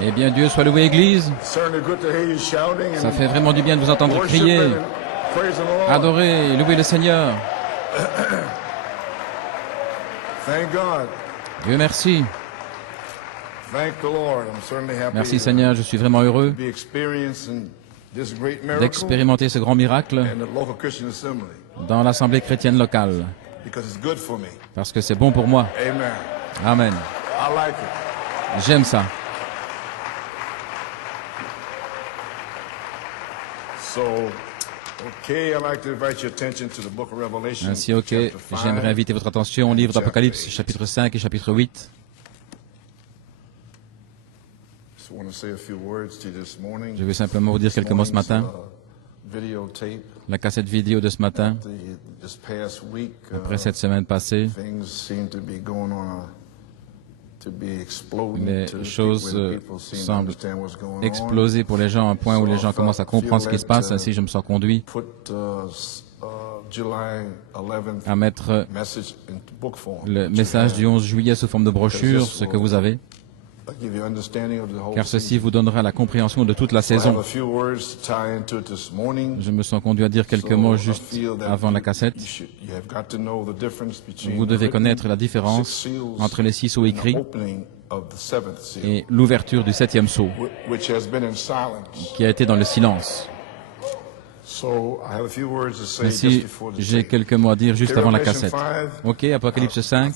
Eh bien, Dieu soit loué, Église. Ça fait vraiment du bien de vous entendre crier, adorer, louer le Seigneur. Dieu merci. Merci Seigneur, je suis vraiment heureux d'expérimenter ce grand miracle dans l'Assemblée chrétienne locale. Parce que c'est bon pour moi. Amen. J'aime ça. Ainsi, j'aimerais inviter votre attention au livre d'Apocalypse, chapitre 5 et chapitre 8. Je vais simplement vous dire quelques mots ce matin. La cassette vidéo de ce matin, après cette semaine passée, les choses semblent exploser pour les gens à un point où les gens commencent à comprendre ce qui se passe. Ainsi, je me sens conduit à mettre le message du 11 juillet sous forme de brochure, ce que vous avez, car ceci vous donnera la compréhension de toute la saison. Je me sens conduit à dire quelques mots juste avant la cassette. Vous devez connaître la différence entre les 6 sceaux écrits et l'ouverture du 7e sceau, qui a été dans le silence. Ainsi, j'ai quelques mots à dire juste avant la cassette. Ok, Apocalypse 5.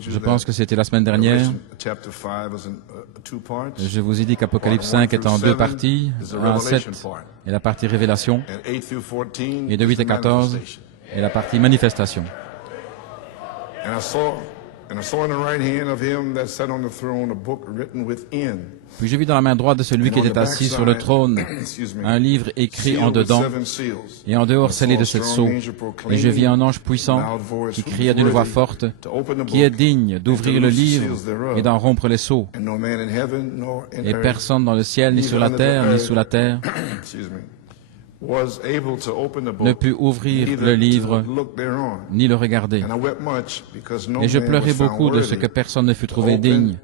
Je pense que c'était la semaine dernière. Je vous ai dit qu'Apocalypse 5 est en 2 parties. 1 à 7 est la partie révélation, et de 8 à 14 est la partie manifestation. Puis j'ai vu dans la main droite de celui qui était assis sur le trône un livre écrit en dedans et en dehors scellé de 7 sceaux. Et je vis un ange puissant qui criait d'une voix forte, qui est digne d'ouvrir le livre et d'en rompre les sceaux. Et personne dans le ciel, ni sur la terre, ni sous la terre, ne put ouvrir le livre, ni le regarder. Et je pleurais beaucoup de ce que personne ne fut trouvé digne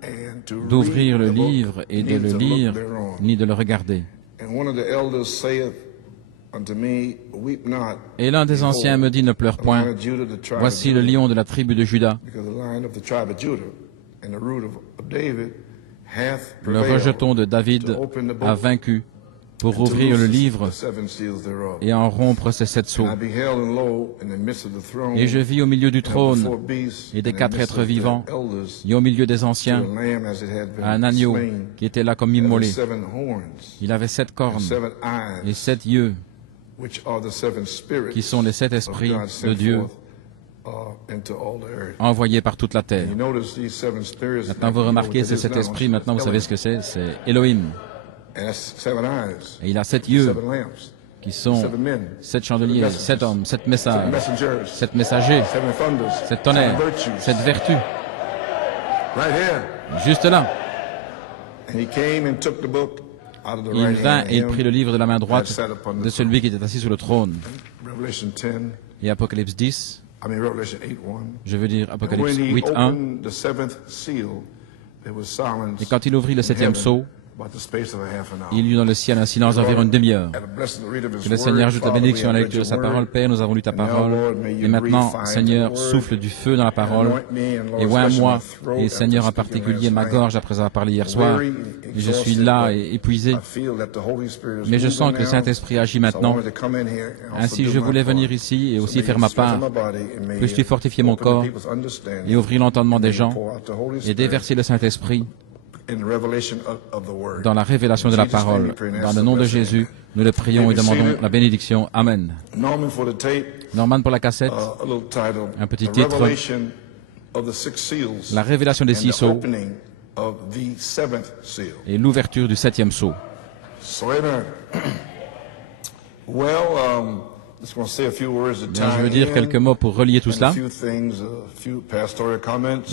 d'ouvrir le livre et de le lire, ni de le regarder. Et l'un des anciens me dit, ne pleure point, voici le lion de la tribu de Juda. Le rejeton de David a vaincu pour ouvrir le livre et en rompre ses 7 sceaux. Et je vis au milieu du trône et des 4 êtres vivants, et au milieu des anciens, un agneau qui était là comme immolé. Il avait 7 cornes et 7 yeux, qui sont les 7 esprits de Dieu envoyés par toute la terre. Maintenant, vous remarquez ces 7 esprits, maintenant vous savez ce que c'est Elohim. Et il a 7 yeux, qui sont 7 chandeliers, 7 hommes, 7 messages, 7 messagers, 7 tonnerres, 7 vertus. Juste là. Il vint et il prit le livre de la main droite de celui qui était assis sur le trône. Et Apocalypse 10, je veux dire Apocalypse 8.1. Et quand il ouvrit le 7e sceau, il y eut dans le ciel un silence d'environ une demi-heure. Que le Seigneur ajoute la bénédiction à la lecture de sa parole. Père, nous avons lu ta parole. Et maintenant, Seigneur, souffle du feu dans la parole. Et oins-moi, et Seigneur, en particulier ma gorge après avoir parlé hier soir. Et je suis là et épuisé. Mais je sens que le Saint-Esprit agit maintenant. Ainsi, je voulais venir ici et aussi faire ma part. Puisses-tu fortifier mon corps et ouvrir l'entendement des gens et déverser le Saint-Esprit dans la révélation de la parole. Dans le nom de Jésus, nous le prions et demandons la bénédiction. Amen. Norman pour la cassette, un petit titre, la révélation des 6 sceaux et l'ouverture du 7e sceau. Je veux dire quelques mots pour relier tout cela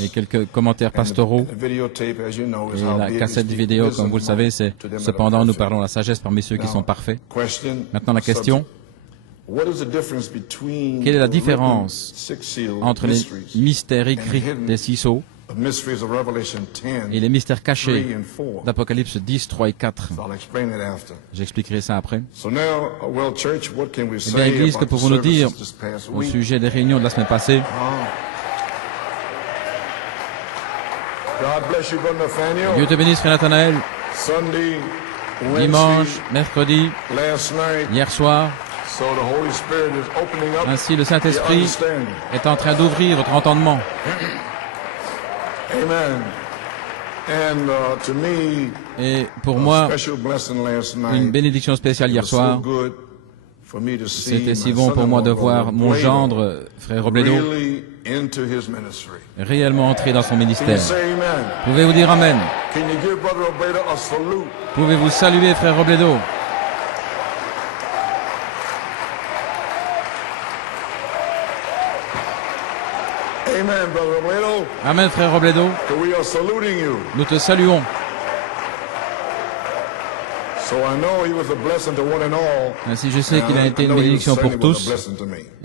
et quelques commentaires pastoraux. Et la cassette vidéo, comme vous le savez, c'est « Cependant, nous parlons la sagesse parmi ceux qui sont parfaits ». Maintenant, la question, quelle est la différence entre les mystères écrits des 6 sceaux et les mystères cachés d'Apocalypse 10, 3 et 4. J'expliquerai ça après. Eh bien, Église, que pouvons-nous dire au sujet des réunions de la semaine passée? Dieu te bénisse, frère Nathanaël. Dimanche, mercredi, hier soir. Ainsi, le Saint-Esprit est en train d'ouvrir votre entendement. Et pour moi, une bénédiction spéciale hier soir. C'était si bon pour moi de voir mon gendre, frère Robledo, réellement entrer dans son ministère. Pouvez-vous dire Amen? Pouvez-vous saluer, frère Robledo? Amen, frère Robledo. Nous te saluons. Ainsi, je sais qu'il a été une bénédiction pour tous,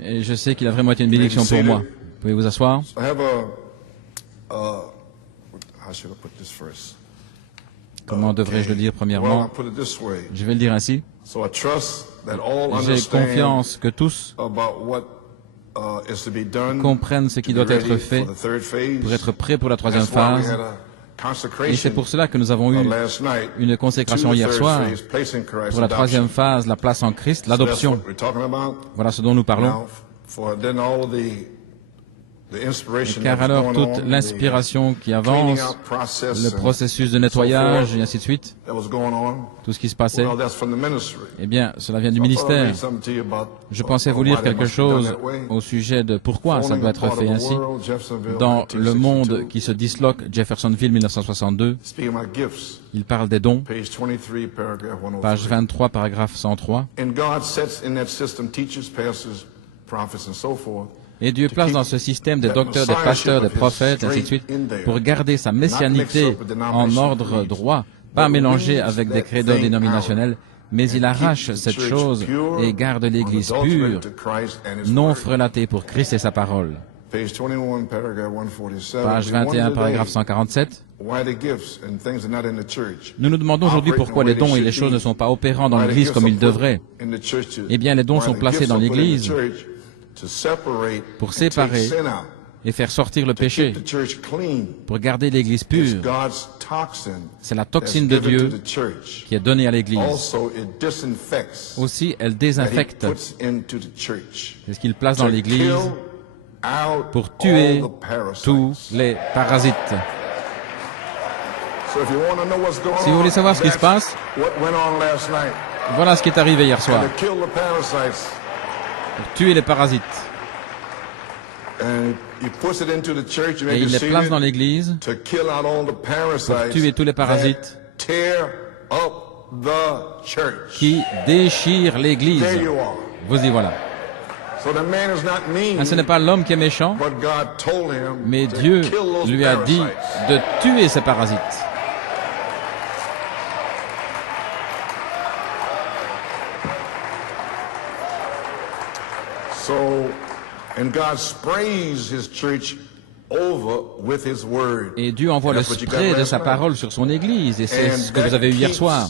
et je sais qu'il a vraiment été une bénédiction pour moi. Pouvez vous asseoir? Comment devrais-je le dire premièrement? Je vais le dire ainsi. J'ai confiance que tous comprennent ce qui doit être fait pour être prêts pour la troisième phase. Et c'est pour cela que nous avons eu une consécration hier soir pour la troisième phase, la place en Christ, l'adoption. Voilà ce dont nous parlons. Car alors toute l'inspiration qui avance, le processus de nettoyage et ainsi de suite, tout ce qui se passait, eh bien, cela vient du ministère. Je pensais vous lire quelque chose au sujet de pourquoi ça doit être fait ainsi. Dans Le Monde qui se disloque, Jeffersonville 1962, il parle des dons, page 23, paragraphe 103. Et Dieu place dans ce système des docteurs, des pasteurs, des prophètes, ainsi de suite, pour garder sa messianité en ordre droit, pas mélangée avec des credos dénominationnels, mais il arrache cette chose et garde l'Église pure, non frelatée pour Christ et sa parole. Page 21, paragraphe 147. Nous nous demandons aujourd'hui pourquoi les dons et les choses ne sont pas opérants dans l'Église comme ils devraient. Eh bien, les dons sont placés dans l'Église pour séparer et faire sortir le péché, pour garder l'Église pure. C'est la toxine de Dieu qui est donnée à l'Église. Aussi, elle désinfecte. C'est ce qu'il place dans l'Église pour tuer tous les parasites. Si vous voulez savoir ce qui se passe, voilà ce qui est arrivé hier soir. Pour tuer les parasites. Et il les place dans l'Église pour tuer tous les parasites qui déchirent l'Église. Vous y voilà. Ce n'est pas l'homme qui est méchant, mais Dieu lui a dit de tuer ces parasites. Et Dieu envoie le spray de sa parole sur son Église, et c'est ce que vous avez eu hier soir.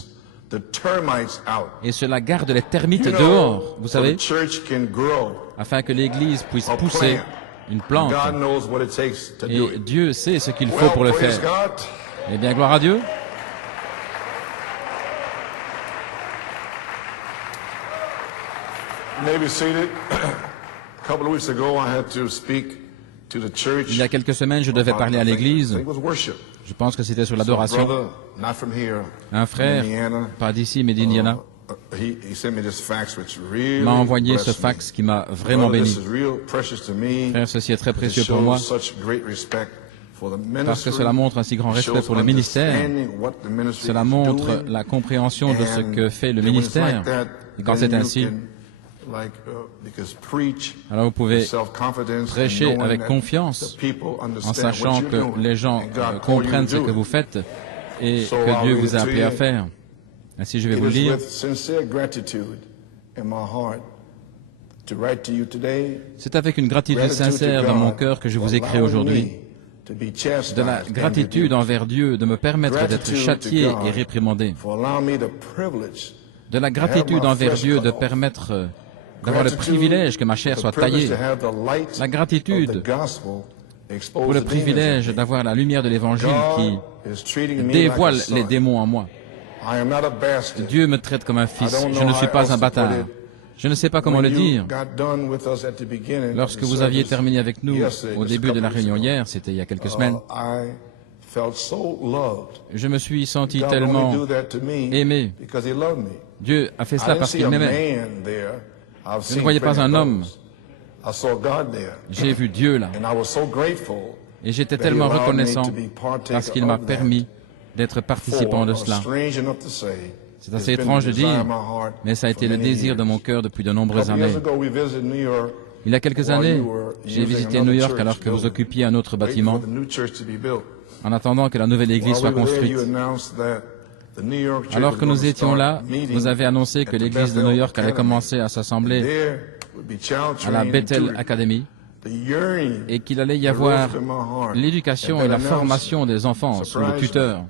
Et cela garde les termites dehors, vous savez, afin que l'Église puisse pousser une plante. Et Dieu sait ce qu'il faut pour le faire. Eh bien, gloire à Dieu. Il y a quelques semaines, je devais parler à l'église. Je pense que c'était sur l'adoration. Un frère, pas d'ici, mais d'Indiana, m'a envoyé ce fax qui m'a vraiment béni. Frère, ceci est très précieux pour moi, parce que cela montre un si grand respect pour le ministère. Cela montre la compréhension de ce que fait le ministère. Et quand c'est ainsi, alors vous pouvez prêcher avec confiance en sachant que les gens comprennent ce que vous faites et que Dieu vous a appelé à faire. Ainsi, je vais vous le dire. C'est avec une gratitude sincère dans mon cœur que je vous écris aujourd'hui. de la gratitude envers Dieu de me permettre d'être châtié et réprimandé, de la gratitude envers Dieu de permettre d'avoir le privilège que ma chair soit taillée, la gratitude pour le privilège d'avoir la lumière de l'Évangile qui dévoile les démons en moi. Dieu me traite comme un fils, je ne suis pas un bâtard. Je ne sais pas comment le dire. Lorsque vous aviez terminé avec nous au début de la réunion hier, c'était il y a quelques semaines, je me suis senti tellement aimé. Dieu a fait cela parce qu'il m'aimait. Je ne voyais pas un homme. J'ai vu Dieu là. Et j'étais tellement reconnaissant parce qu'il m'a permis d'être participant de cela. C'est assez étrange de dire, mais ça a été le désir de mon cœur depuis de nombreuses années. Il y a quelques années, j'ai visité New York alors que vous occupiez un autre bâtiment, en attendant que la nouvelle église soit construite. Alors que nous étions là, vous avez annoncé que l'église de New York allait commencer à s'assembler à la Bethel Academy et qu'il allait y avoir l'éducation et la formation des enfants sous le tuteur.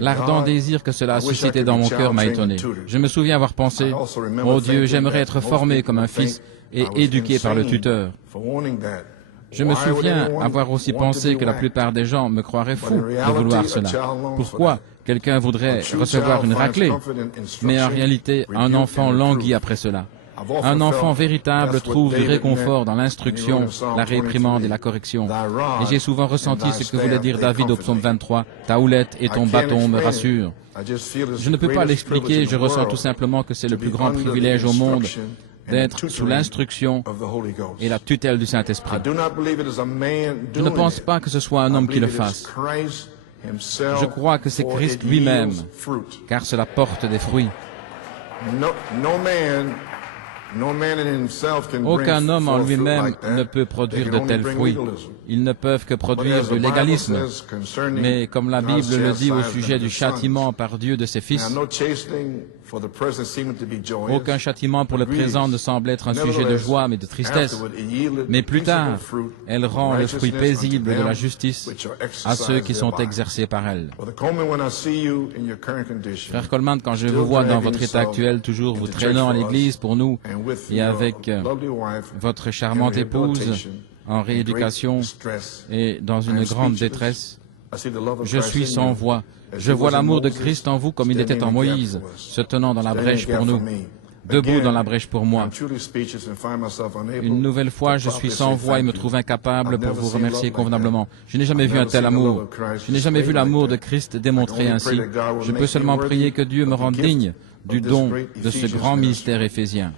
L'ardent désir que cela a suscité dans mon cœur m'a étonné. Je me souviens avoir pensé, « Oh Dieu, j'aimerais être formé comme un fils et éduqué par le tuteur. » Je me souviens avoir aussi pensé que la plupart des gens me croiraient fou de vouloir cela. Pourquoi quelqu'un voudrait recevoir une raclée? Mais en réalité, un enfant languit après cela. Un enfant véritable trouve du réconfort dans l'instruction, la réprimande et la correction. Et j'ai souvent ressenti ce que voulait dire David au psaume 23, « Ta houlette et ton bâton me rassurent. » Je ne peux pas l'expliquer, je ressens tout simplement que c'est le plus grand privilège au monde d'être sous l'instruction et la tutelle du Saint-Esprit. Je ne pense pas que ce soit un homme qui le fasse. Je crois que c'est Christ lui-même, car cela porte des fruits. Aucun homme en lui-même ne peut produire de tels fruits. Ils ne peuvent que produire du légalisme. Mais comme la Bible le dit au sujet du châtiment par Dieu de ses fils, aucun châtiment pour le présent ne semble être un sujet de joie, mais de tristesse. Mais plus tard, elle rend le fruit paisible de la justice à ceux qui sont exercés par elle. Frère Coleman, quand je vous vois dans votre état actuel, toujours vous traînant à l'église pour nous, et avec votre charmante épouse en rééducation et dans une grande détresse, je suis sans voix. Je vois l'amour de Christ en vous comme il était en Moïse, se tenant dans la brèche pour nous, debout dans la brèche pour moi. Une nouvelle fois, je suis sans voix et me trouve incapable pour vous remercier convenablement. Je n'ai jamais vu un tel amour. Je n'ai jamais vu l'amour de Christ démontré ainsi. Je peux seulement prier que Dieu me rende digne du don de ce grand mystère éphésien.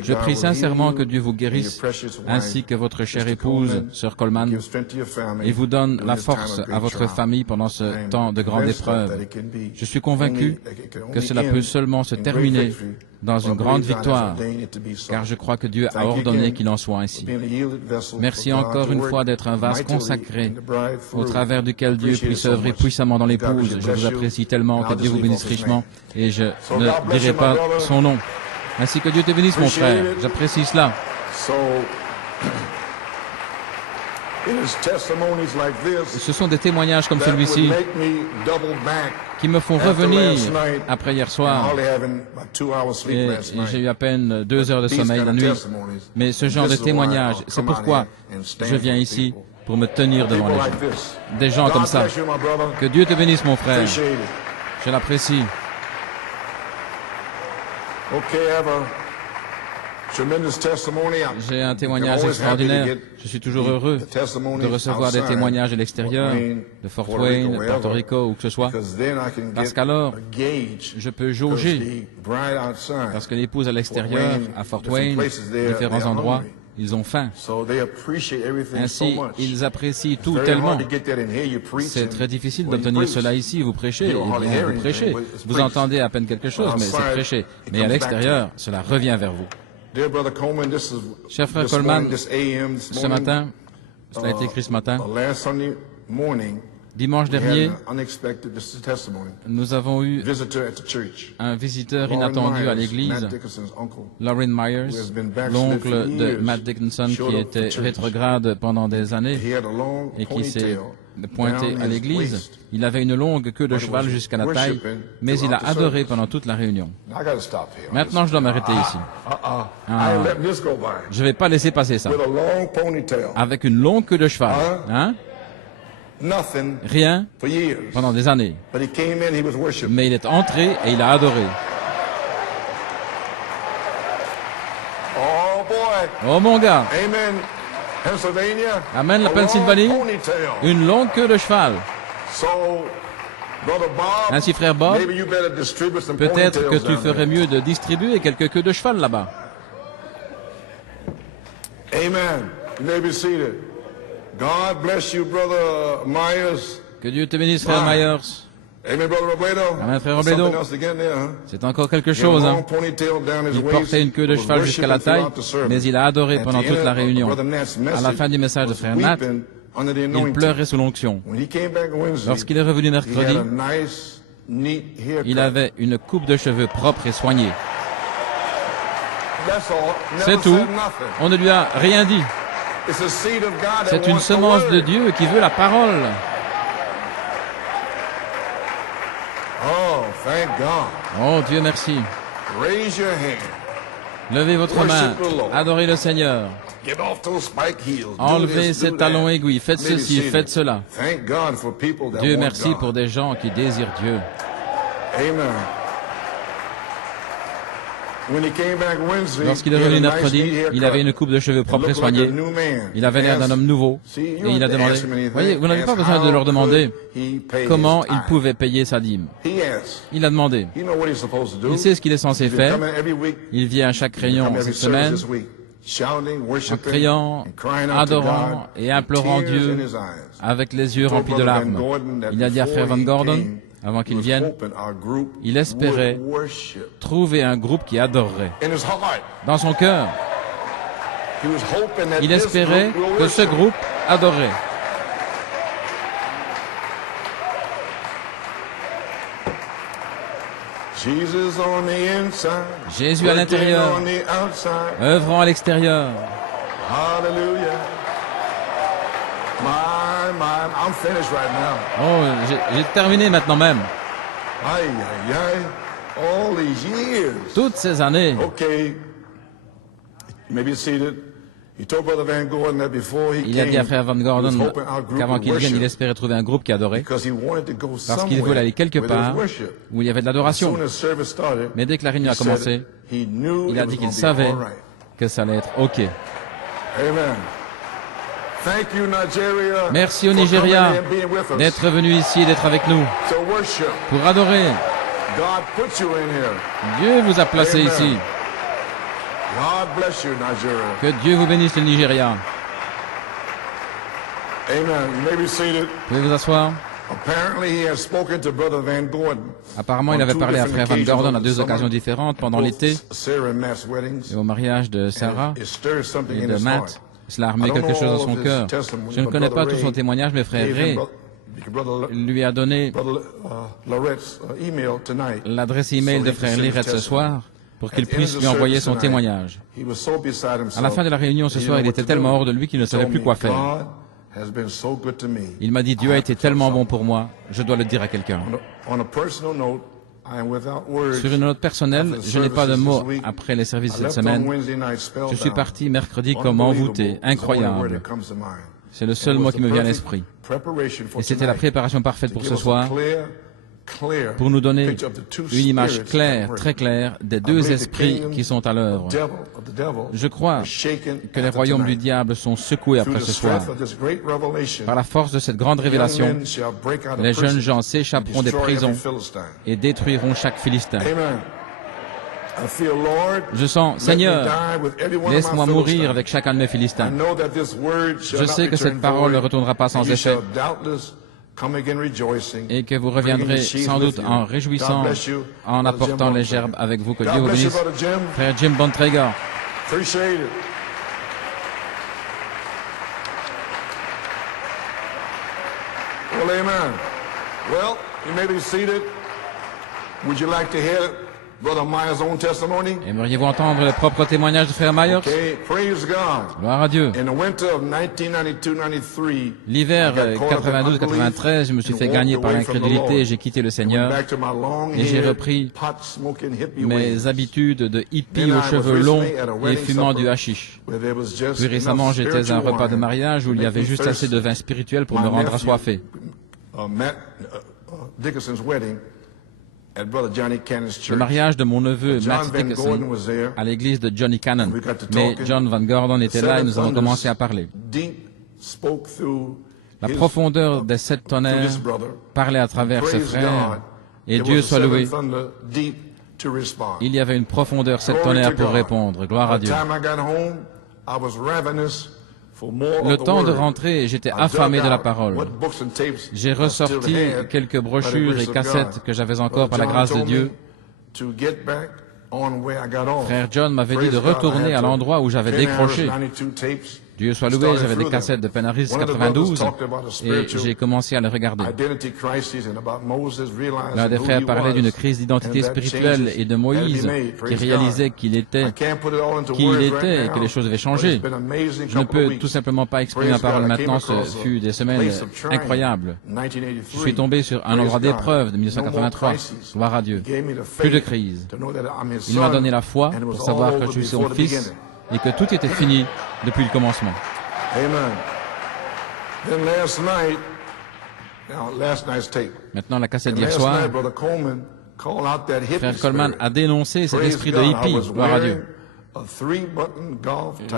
Je prie sincèrement que Dieu vous guérisse, ainsi que votre chère épouse, Sœur Coleman, et vous donne la force à votre famille pendant ce temps de grande épreuve. Je suis convaincu que cela peut seulement se terminer dans une grande victoire, car je crois que Dieu a ordonné qu'il en soit ainsi. Merci encore une fois d'être un vase consacré, au travers duquel Dieu puisse œuvrer puissamment dans l'épouse. Je vous apprécie tellement, que Dieu vous bénisse richement, et je ne dirai pas son nom. Ainsi que Dieu te bénisse, mon frère. J'apprécie cela. Ce sont des témoignages comme celui-ci qui me font revenir après hier soir. Et j'ai eu à peine 2 heures de sommeil la nuit. Mais ce genre de témoignages, c'est pourquoi je viens ici pour me tenir devant les gens. Des gens comme ça. Que Dieu te bénisse, mon frère. Je l'apprécie. J'ai un témoignage extraordinaire. Je suis toujours heureux de recevoir des témoignages de l'extérieur, de Fort Wayne, de Porto Rico, où que ce soit, parce qu'alors, je peux jauger, parce que l'épouse à l'extérieur, à Fort Wayne, différents endroits, ils ont faim. Ainsi, ils apprécient tout tellement. C'est très difficile d'obtenir cela ici. Vous prêchez, eh bien, vous prêchez. Vous entendez à peine quelque chose, mais c'est prêché. Mais à l'extérieur, cela revient vers vous. Cher frère Coleman, ce matin, cela a été écrit ce matin, Dimanche dernier, nous avons eu un visiteur inattendu à l'église, Lauren Myers, l'oncle de Matt Dickinson qui était rétrograde pendant des années et qui s'est pointé à l'église. Il avait une longue queue de cheval jusqu'à la taille, mais il a adoré pendant toute la réunion. Maintenant, je dois m'arrêter ici. Je ne vais pas laisser passer ça. Avec une longue queue de cheval. Hein? Rien pendant des années. Mais il est entré et il a adoré. Oh mon gars. Amen, la Pennsylvanie. Une longue queue de cheval. Ainsi, frère Bob, peut-être que tu ferais mieux de distribuer quelques queues de cheval là-bas. Amen. You may be seated. God bless you, brother Myers. Que Dieu te bénisse, frère Myers. Amen, brother Robledo. Amen, frère Robledo. C'est encore quelque chose. Hein? Il portait une queue de cheval jusqu'à la taille, mais il a adoré pendant toute la réunion. À la fin du message de frère Nat, il pleurait sous l'onction. Lorsqu'il est revenu mercredi, il avait une coupe de cheveux propre et soignée. C'est tout. On ne lui a rien dit. C'est une semence de Dieu qui veut la parole. Oh, Dieu merci. Levez votre main. Adorez le Seigneur. Enlevez ces talons aiguilles. Faites ceci, faites cela. Dieu merci pour des gens qui désirent Dieu. Amen. Lorsqu'il est revenu mercredi, il avait une coupe de cheveux propre et soignée. Il avait l'air d'un homme nouveau. Et il a demandé, voyez, vous n'avez pas besoin de leur demander comment il pouvait payer sa dîme. Il a demandé. Il sait ce qu'il est censé faire. Il vient à chaque réunion cette semaine en criant, adorant et implorant Dieu avec les yeux remplis de larmes. Il a dit à frère Van Gordon, avant qu'il vienne, il espérait trouver un groupe qui adorerait. Dans son cœur, il espérait que ce groupe adorerait. Jésus à l'intérieur, œuvrant à l'extérieur. Oh, j'ai terminé maintenant même. Toutes ces années. Il a dit à frère Van Gordon qu'avant qu'il vienne, il espérait trouver un groupe qui adorait, parce qu'il voulait aller quelque part où il y avait de l'adoration. Mais dès que la réunion a commencé, il a dit qu'il savait que ça allait être OK. Merci au Nigeria d'être venu ici et d'être avec nous pour adorer. Dieu vous a placé ici. Que Dieu vous bénisse le Nigeria. Vous pouvez vous asseoir. Apparemment, il avait parlé à frère Van Gordon à 2 occasions différentes pendant l'été et au mariage de Sarah et de Matt. Cela a remis quelque chose dans son cœur. Je ne connais pas tout son témoignage, mais frère Ray lui a donné l'adresse email de frère Lirette ce soir pour qu'il puisse lui envoyer son témoignage. À la fin de la réunion ce soir, il était tellement hors de lui qu'il ne savait plus quoi faire. Il m'a dit, Dieu a été tellement bon pour moi, je dois le dire à quelqu'un. Sur une note personnelle, je n'ai pas de mots après les services cette semaine. Je suis parti mercredi comme envoûté, incroyable. C'est le seul mot qui me vient à l'esprit. Et c'était la préparation parfaite pour ce soir, pour nous donner une image claire, très claire, des 2 esprits qui sont à l'œuvre. Je crois que les royaumes du diable sont secoués après ce soir. Par la force de cette grande révélation, les jeunes gens s'échapperont des prisons et détruiront chaque Philistin. Je sens, Seigneur, laisse-moi mourir avec chacun de mes Philistins. Je sais que cette parole ne retournera pas sans effet et que vous reviendrez sans doute en réjouissant, en apportant les gerbes avec vous. Que Dieu vous bénisse. Frère Jim Bontrager. amen. Well, you may be seated. Would you like to hear Brother Myers' own testimony? Aimeriez-vous entendre le propre témoignage de frère Myers? Okay, praise God. Gloire à Dieu. In the winter of 1992-93, L'hiver 92-93, je me suis fait gagner par l'incrédulité et j'ai quitté le Seigneur et j'ai repris mes habitudes de hippie aux cheveux longs et fumant du hashish. Puis récemment, j'étais à un repas de mariage où il y avait juste assez de vin spirituel pour me rendre assoiffé. Le mariage de mon neveu Matt Dickerson à l'église de Johnny Cannon. Mais John Van Gordon était là et nous avons commencé à parler. La profondeur des 7 tonnerres parlait à travers ses frères et Dieu soit loué. Il y avait une profondeur 7 tonnerres pour répondre. Gloire à Dieu. Le temps de rentrer, j'étais affamé de la parole. J'ai ressorti quelques brochures et cassettes que j'avais encore par la grâce de Dieu. Frère John m'avait dit de retourner à l'endroit où j'avais décroché. Dieu soit loué, j'avais des cassettes de Penaris 92 et j'ai commencé à les regarder. L'un des frères parlait d'une crise d'identité spirituelle et de Moïse qui réalisait qu'il était qui il était et que les choses avaient changé. Je ne peux tout simplement pas exprimer ma parole maintenant, ce fut des semaines incroyables. Je suis tombé sur un endroit d'épreuve de 1983, gloire à Dieu. Plus de crise. Il m'a donné la foi pour savoir que je suis son fils et que tout était fini depuis le commencement. Maintenant, la cassette d'hier soir, frère Coleman a dénoncé cet esprit de hippie, gloire à Dieu.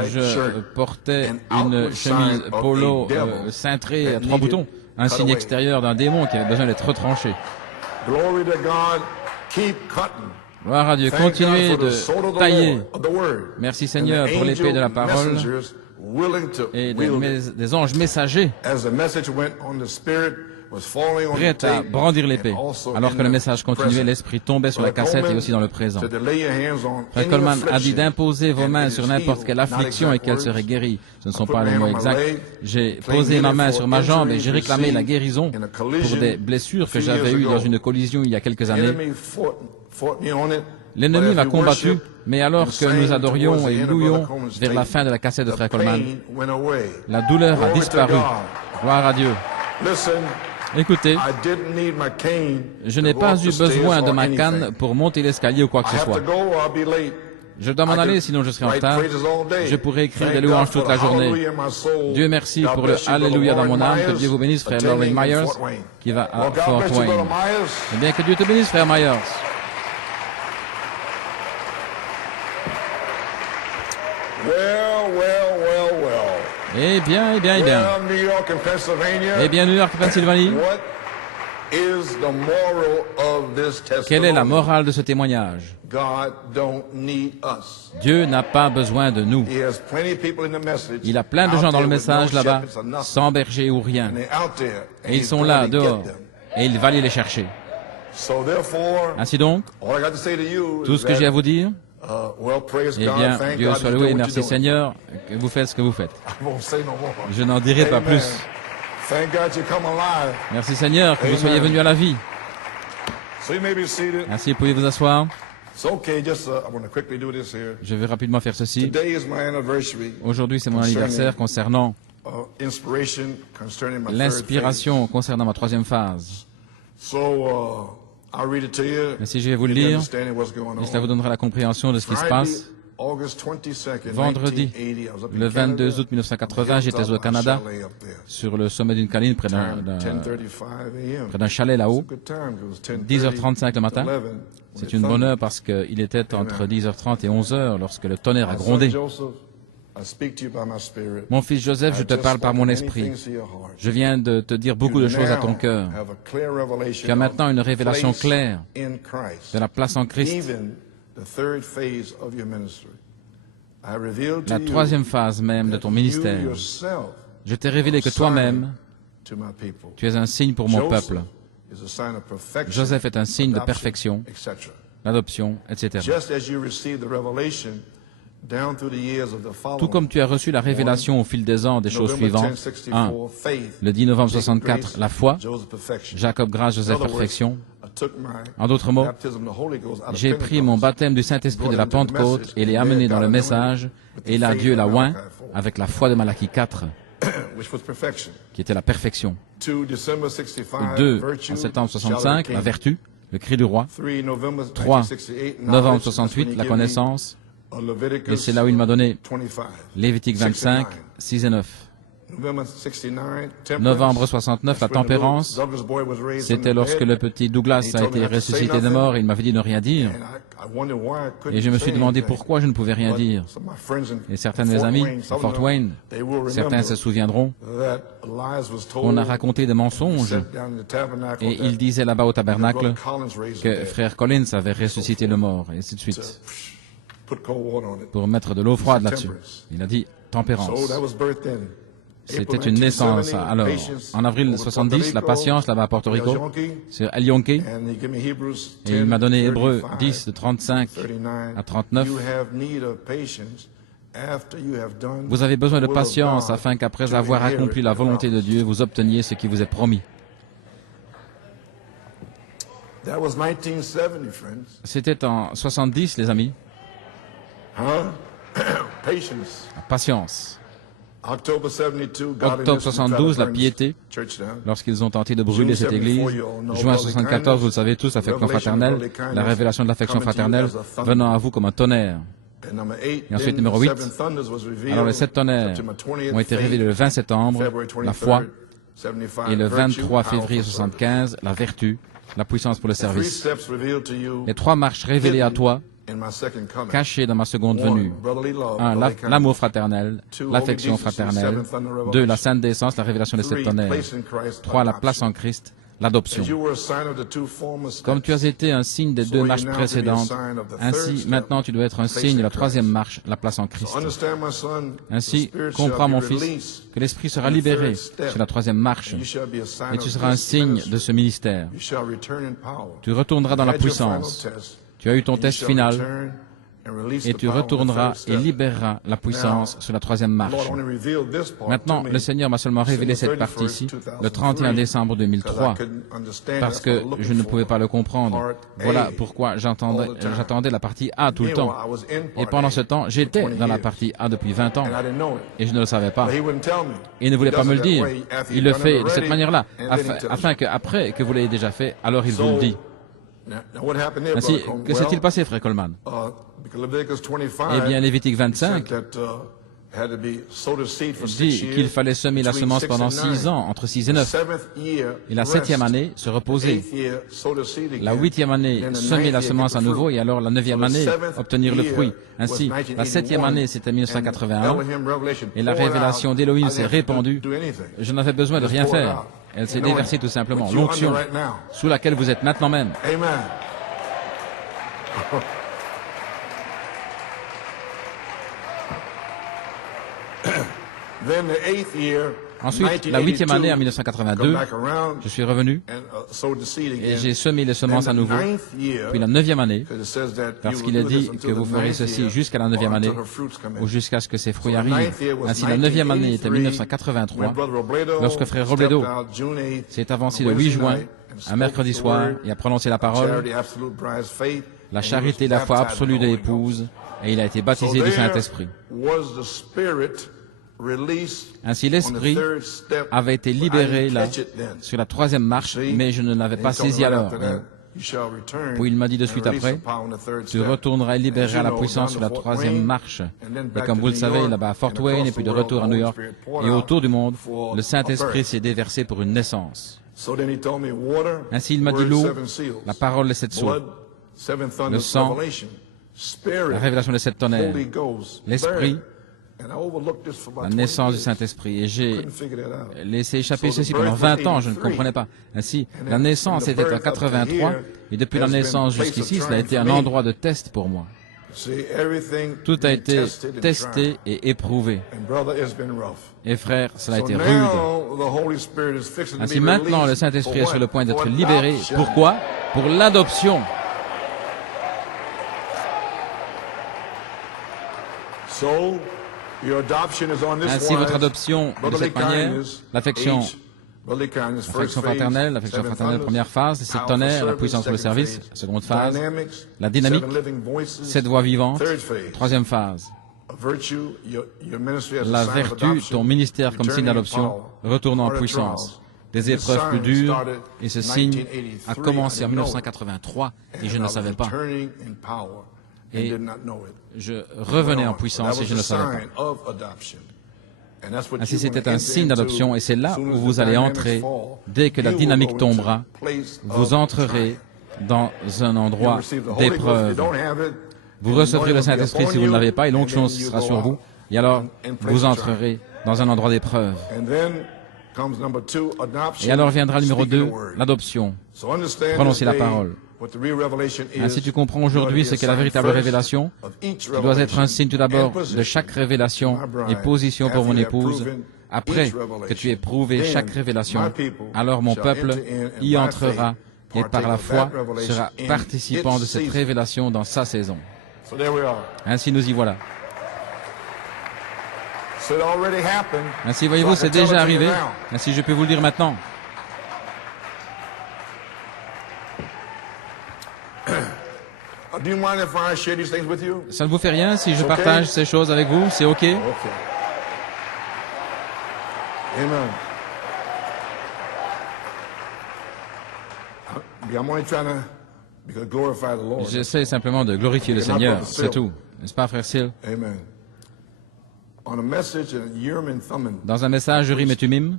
Je portais une chemise polo cintrée à 3 boutons, un signe extérieur d'un démon qui avait besoin d'être retranché. Gloire à Dieu. Continuez de tailler. Merci Seigneur pour l'épée de la parole et des anges messagers prêts à brandir l'épée. Alors que le message continuait, l'esprit tombait sur la cassette et aussi dans le présent. Frère Coleman a dit d'imposer vos mains sur n'importe quelle affliction et qu'elle serait guérie. Ce ne sont pas les mots exacts. J'ai posé ma main sur ma jambe et j'ai réclamé la guérison pour des blessures que j'avais eues dans une collision il y a quelques années. L'ennemi m'a combattu, mais alors que nous adorions et louions vers la fin de la cassette de frère Coleman, la douleur a disparu. Gloire à Dieu. Écoutez, je n'ai pas eu besoin de ma canne pour monter l'escalier ou quoi que ce soit. Je dois m'en aller, sinon je serai en retard. Je pourrais écrire des louanges toute la journée. Dieu merci pour le Alléluia dans mon âme. Que Dieu vous bénisse, frère Loring Myers, qui va à Fort Wayne. Eh bien, que Dieu te bénisse, frère Myers. Eh bien, eh bien, eh bien. Eh bien, New York et Pennsylvanie. Quelle est la morale de ce témoignage? Dieu n'a pas besoin de nous. Il a plein de gens dans le message là-bas, sans berger ou rien. Et ils sont là, dehors. Et il va aller les chercher. Ainsi donc, tout ce que j'ai à vous dire, eh bien, Dieu soit loué, merci Seigneur, que vous faites ce que vous faites. Je n'en dirai pas plus. Merci Seigneur, que vous soyez venus à la vie. Ainsi, pouvez vous asseoir. Je vais rapidement faire ceci. Aujourd'hui, c'est mon anniversaire concernant l'inspiration concernant ma 3e phase. Ainsi, je vais vous le lire, et cela vous donnera la compréhension de ce qui se passe. Vendredi, le 22 août 1980, j'étais au Canada, sur le sommet d'une colline près d'un chalet là-haut, 10h35 le matin. C'est une bonne heure parce qu'il était entre 10h30 et 11h lorsque le tonnerre a grondé. Mon fils Joseph, je te parle par mon esprit. Je viens de te dire beaucoup de choses à ton cœur. Tu as maintenant une révélation claire de la place en Christ. La 3e phase même de ton ministère. Je t'ai révélé que toi-même, tu es un signe pour mon peuple. Joseph est un signe de perfection, l'adoption, etc. Tout comme tu as reçu la révélation au fil des ans des choses suivantes. 1. Le 10 novembre 64, la foi. Jacob Grâce, Joseph Perfection. En d'autres mots, j'ai pris mon baptême du Saint-Esprit de la Pentecôte et l'ai amené dans le message, et là Dieu l'a oint avec la foi de Malachie 4, qui était la perfection. 2. En septembre 65, la vertu, le cri du roi. 3. Novembre 68, la connaissance. Et c'est là où il m'a donné Lévitique 25, 6 et 9. Novembre 69, la tempérance. C'était lorsque le petit Douglas a été ressuscité de mort et il m'avait dit de ne rien dire. Et je me suis demandé pourquoi je ne pouvais rien dire. Et certains de mes amis, à Fort Wayne, certains se souviendront qu'on a raconté des mensonges. Et ils disaient là-bas au tabernacle que frère Collins avait ressuscité le mort, et ainsi de suite. Pour mettre de l'eau froide là-dessus. Il a dit tempérance. C'était une naissance. Alors, en avril 70, la patience là-bas à Porto Rico, sur El Yonke, et il m'a donné Hébreux 10, de 35 à 39. Vous avez besoin de patience afin qu'après avoir accompli la volonté de Dieu, vous obteniez ce qui vous est promis. C'était en 70, les amis. La patience. Octobre 72, la piété, lorsqu'ils ont tenté de brûler cette église. Juin 74, vous le savez tous, l'affection fraternelle, la révélation de l'affection fraternelle venant à vous comme un tonnerre. Et ensuite, numéro 8, alors les 7 tonnerres ont été révélés le 20 septembre, la foi, et le 23 février 75, la vertu, la puissance pour le service. Les 3 marches révélées à toi, caché dans ma seconde venue. 1. L'amour fraternel, l'affection fraternelle. 2. La sainte décence, la révélation des 7 tonnerres. 3. La place en Christ, l'adoption. Comme tu as été un signe des 2 marches précédentes, ainsi maintenant tu dois être un signe de la 3e marche, la place en Christ. Ainsi, comprends mon fils, que l'Esprit sera libéré sur la 3e marche, et tu seras un signe de ce ministère. Tu retourneras dans la puissance. Tu as eu ton test final et tu retourneras et libéreras la puissance sur la 3e marche. Maintenant, le Seigneur m'a seulement révélé cette partie-ci le 31 décembre 2003 parce que je ne pouvais pas le comprendre. Voilà pourquoi j'attendais la partie A tout le temps. Et pendant ce temps, j'étais dans la partie A depuis 20 ans et je ne le savais pas. Il ne voulait pas me le dire. Il le fait de cette manière-là afin qu'après que vous l'ayez déjà fait, alors il vous le dit. Ainsi, que s'est-il passé, frère Coleman? Eh bien, Lévitique 25 dit qu'il fallait semer la semence pendant 6 ans, entre 6 et 9. Et la 7e année, se reposer. La 8e année, semer la semence à nouveau, et alors la 9e année, obtenir le fruit. Ainsi, la 7e année, c'était 1981, et la révélation d'Élohim s'est répandue. Je n'avais besoin de rien faire. Elle s'est déversée tout simplement. L'onction sous laquelle vous êtes maintenant même. Amen. Ensuite, la 8e année, en 1982, je suis revenu et j'ai semé les semences à nouveau. Puis la 9e année, parce qu'il est dit que vous ferez ceci jusqu'à la 9e année ou jusqu'à ce que ces fruits arrivent. Ainsi, la 9e année était 1983, lorsque frère Robledo s'est avancé le 8 juin, un mercredi soir, et a prononcé la parole, la charité et la foi absolue de l'épouse, et il a été baptisé du Saint-Esprit. Ainsi, l'Esprit avait été libéré là, sur la 3e marche, mais je ne l'avais pas saisi alors. Puis il m'a dit de suite après, tu retourneras et libéreras la puissance sur la 3e marche. Et comme vous le savez, là-bas à Fort Wayne, et puis de retour à New York, et autour du monde, le Saint-Esprit s'est déversé pour une naissance. Ainsi, il m'a dit l'eau, la parole des 7 sceaux, le sang, la révélation des 7 tonnerres, l'Esprit, la naissance du Saint-Esprit. Et j'ai laissé échapper ceci pendant 20 ans, je ne comprenais pas. Ainsi, la naissance était en 83, et depuis la naissance jusqu'ici, cela a été un endroit de test pour moi. Tout a été testé et éprouvé. Et frère, cela a été rude. Ainsi, maintenant, le Saint-Esprit est sur le point d'être libéré. Pourquoi? Pour l'adoption. Ainsi, votre adoption de cette manière, l'affection fraternelle, première phase, 7 tonnerres, la puissance pour le service, seconde phase, la dynamique, 7 voix vivantes, troisième phase. La vertu, ton ministère comme signe d'adoption, retourne en puissance. Des épreuves plus dures, et ce signe a commencé en 1983, et je ne le savais pas. Et je revenais en puissance, et je ne le savais pas. Ainsi, c'était un signe d'adoption, et c'est là où vous allez entrer. Dès que la dynamique tombera, vous entrerez dans un endroit d'épreuve. Vous recevrez le Saint-Esprit si vous ne l'avez pas, et l'onction sera sur vous. Et alors, vous entrerez dans un endroit d'épreuve. Et alors viendra le numéro 2, l'adoption. Prononcez la parole. Ainsi, tu comprends aujourd'hui ce qu'est la véritable révélation. Tu dois être un signe tout d'abord de chaque révélation et position pour mon épouse. Après que tu aies prouvé chaque révélation, alors mon peuple y entrera et par la foi sera participant de cette révélation dans sa saison. Ainsi, nous y voilà. Ainsi, voyez-vous, c'est déjà arrivé. Ainsi, je peux vous le dire maintenant. Ça ne vous fait rien si je partage ces choses avec vous? C'est OK? J'essaie simplement de glorifier le Seigneur, c'est tout. N'est-ce pas, frère Sil? Dans un message Urim et Thummim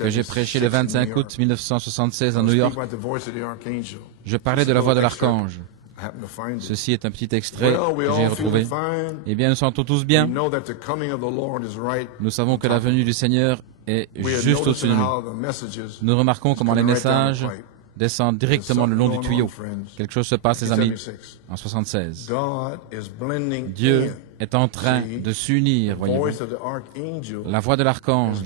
que j'ai prêché le 25 août 1976 à New York, je parlais de la voix de l'archange. Ceci est un petit extrait que j'ai retrouvé. Eh bien, nous sentons tous bien. Nous savons que la venue du Seigneur est juste au-dessus de nous. Nous remarquons comment les messages descendent directement le long du tuyau. Quelque chose se passe, les amis, en 76. Dieu est en train de s'unir, voyez-vous. La voix de l'archange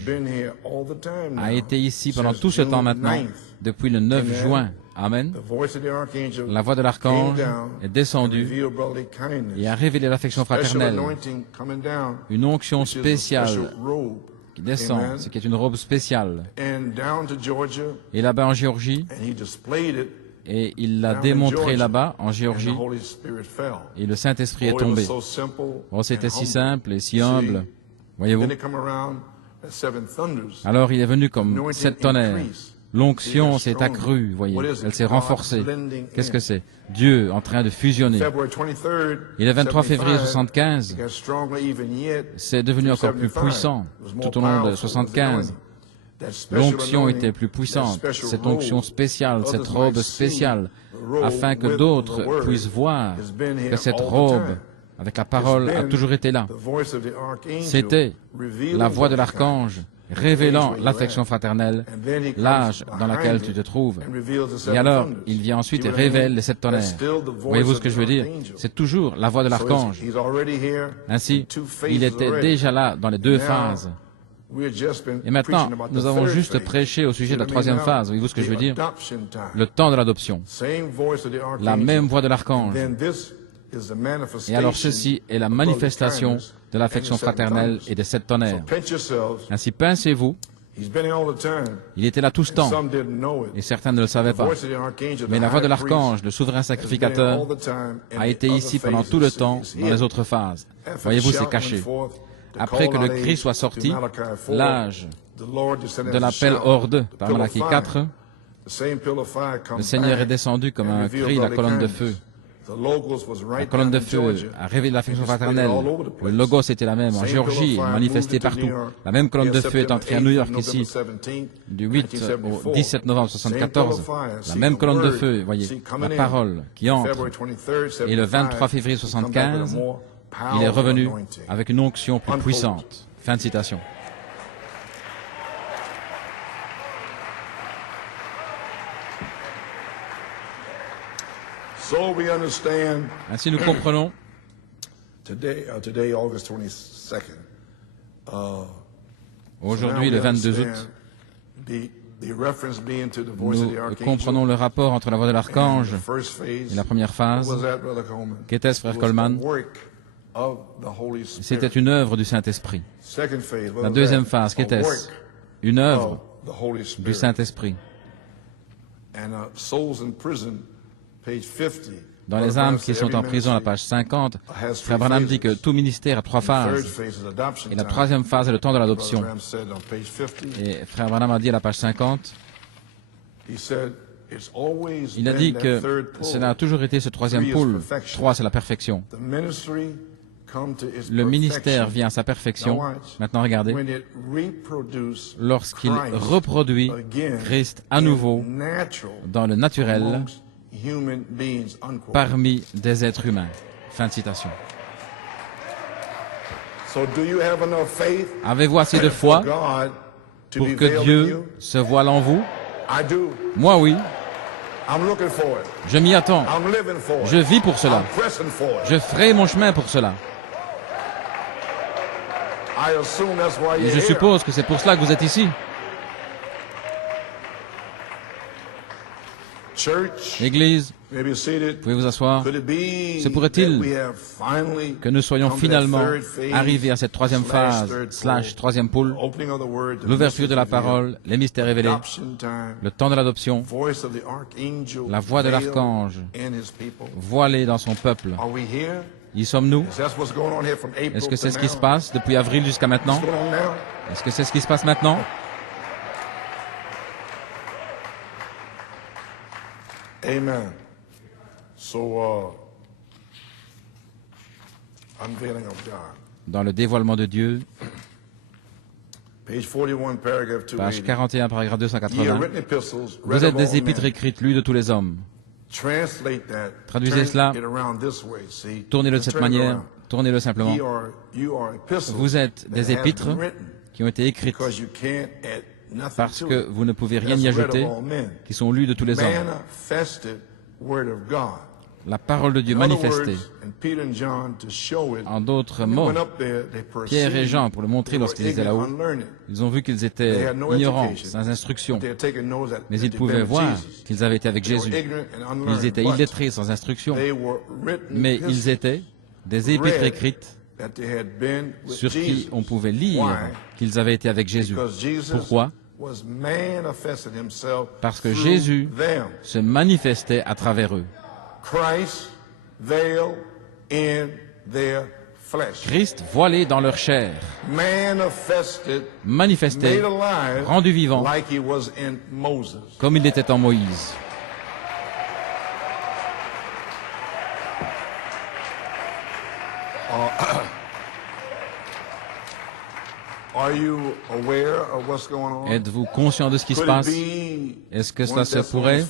a été ici pendant tout ce temps maintenant, depuis le 9 juin. Amen. La voix de l'archange est descendue et a révélé l'affection fraternelle. Une onction spéciale qui descend, ce qui est une robe spéciale. Et là-bas en Géorgie, et il l'a démontré là-bas en Géorgie, et le Saint-Esprit est tombé. Oh, c'était si simple et si humble, voyez-vous. Alors il est venu comme 7 tonnerres. L'onction s'est accrue, voyez, elle s'est renforcée. Qu'est-ce que c'est? Dieu en train de fusionner. Et le 23 février 75, c'est devenu encore plus puissant tout au long de 75. L'onction était plus puissante, cette onction spéciale, cette robe spéciale, afin que d'autres puissent voir que cette robe, avec la parole, a toujours été là. C'était la voix de l'archange, révélant l'affection fraternelle, l'âge dans lequel tu te trouves. Et alors, il vient ensuite et révèle les 7 tonnerres. Voyez-vous ce que je veux dire? C'est toujours la voix de l'archange. Ainsi, il était déjà là dans les 2 phases. Et maintenant, nous avons juste prêché au sujet de la 3e phase. Voyez-vous ce que je veux dire? Le temps de l'adoption. La même voix de l'archange. Et alors ceci est la manifestation de l'affection fraternelle et des 7 tonnerres. Ainsi, pincez-vous. Il était là tout ce temps, et certains ne le savaient pas. Mais la voix de l'archange, le souverain sacrificateur, a été ici pendant tout le temps dans les autres phases. Voyez-vous, c'est caché. Après que le cri soit sorti, l'âge de l'appel hors d'eux, par Malachie 4, le Seigneur est descendu comme un cri de la colonne de feu. La colonne de feu a révélé l'affection fraternelle. Le logos était la même en Géorgie, manifesté partout. La même colonne de feu est entrée à New York ici, du 8 au 17 novembre 1974. La même colonne de feu, voyez, la parole qui entre. Et le 23 février 1975, il est revenu avec une onction plus puissante. Fin de citation. Ainsi nous comprenons aujourd'hui, le 22 août, nous comprenons le rapport entre la voix de l'archange et la première phase. Qu'était-ce, frère Coleman? C'était une œuvre du Saint-Esprit. La deuxième phase, qu'était-ce? Une œuvre du Saint-Esprit. Dans les âmes qui sont en prison, à la page 50, Frère Branham dit que tout ministère a trois phases. Et la troisième phase est le temps de l'adoption. Et Frère Branham a dit à la page 50, il a dit que cela a toujours été ce troisième pôle. 3, c'est la perfection. Le ministère vient à sa perfection. Maintenant, regardez. Lorsqu'il reproduit Christ à nouveau dans le naturel parmi des êtres humains. Fin de citation. Avez-vous assez de foi pour que Dieu se voile en vous? Moi, oui. Je m'y attends. Je vis pour cela. Je ferai mon chemin pour cela. Et je suppose que c'est pour cela que vous êtes ici. Église, vous pouvez vous asseoir. Se pourrait-il que nous soyons finalement arrivés à cette troisième phase, / troisième pôle, l'ouverture de la parole, les mystères révélés, le temps de l'adoption, la voix de l'archange voilée dans son peuple. Y sommes-nous? Est-ce que c'est ce qui se passe depuis avril jusqu'à maintenant? Est-ce que c'est ce qui se passe maintenant? Amen. So, unveiling of God. Dans le dévoilement de Dieu, page 41, paragraphe 280, vous êtes des épîtres écrites lues de tous les hommes. Traduisez cela, tournez-le de cette manière, tournez-le simplement. Vous êtes des épîtres qui ont été écrites parce que vous ne pouvez rien y ajouter, qui sont lues de tous les hommes. La parole de Dieu manifestée. En d'autres mots, Pierre et Jean, pour le montrer lorsqu'ils étaient là-haut, ils ont vu qu'ils étaient ignorants, sans instruction. Mais ils pouvaient voir qu'ils avaient été avec Jésus. Ils étaient illettrés, sans instruction. Mais ils étaient des épîtres écrites sur qui on pouvait lire qu'ils avaient été avec Jésus. Pourquoi? Parce que Jésus se manifestait à travers eux. Christ voilé dans leur chair, manifesté, rendu vivant, comme il était en Moïse. Êtes-vous conscient de ce qui se passe? Est-ce que cela se pourrait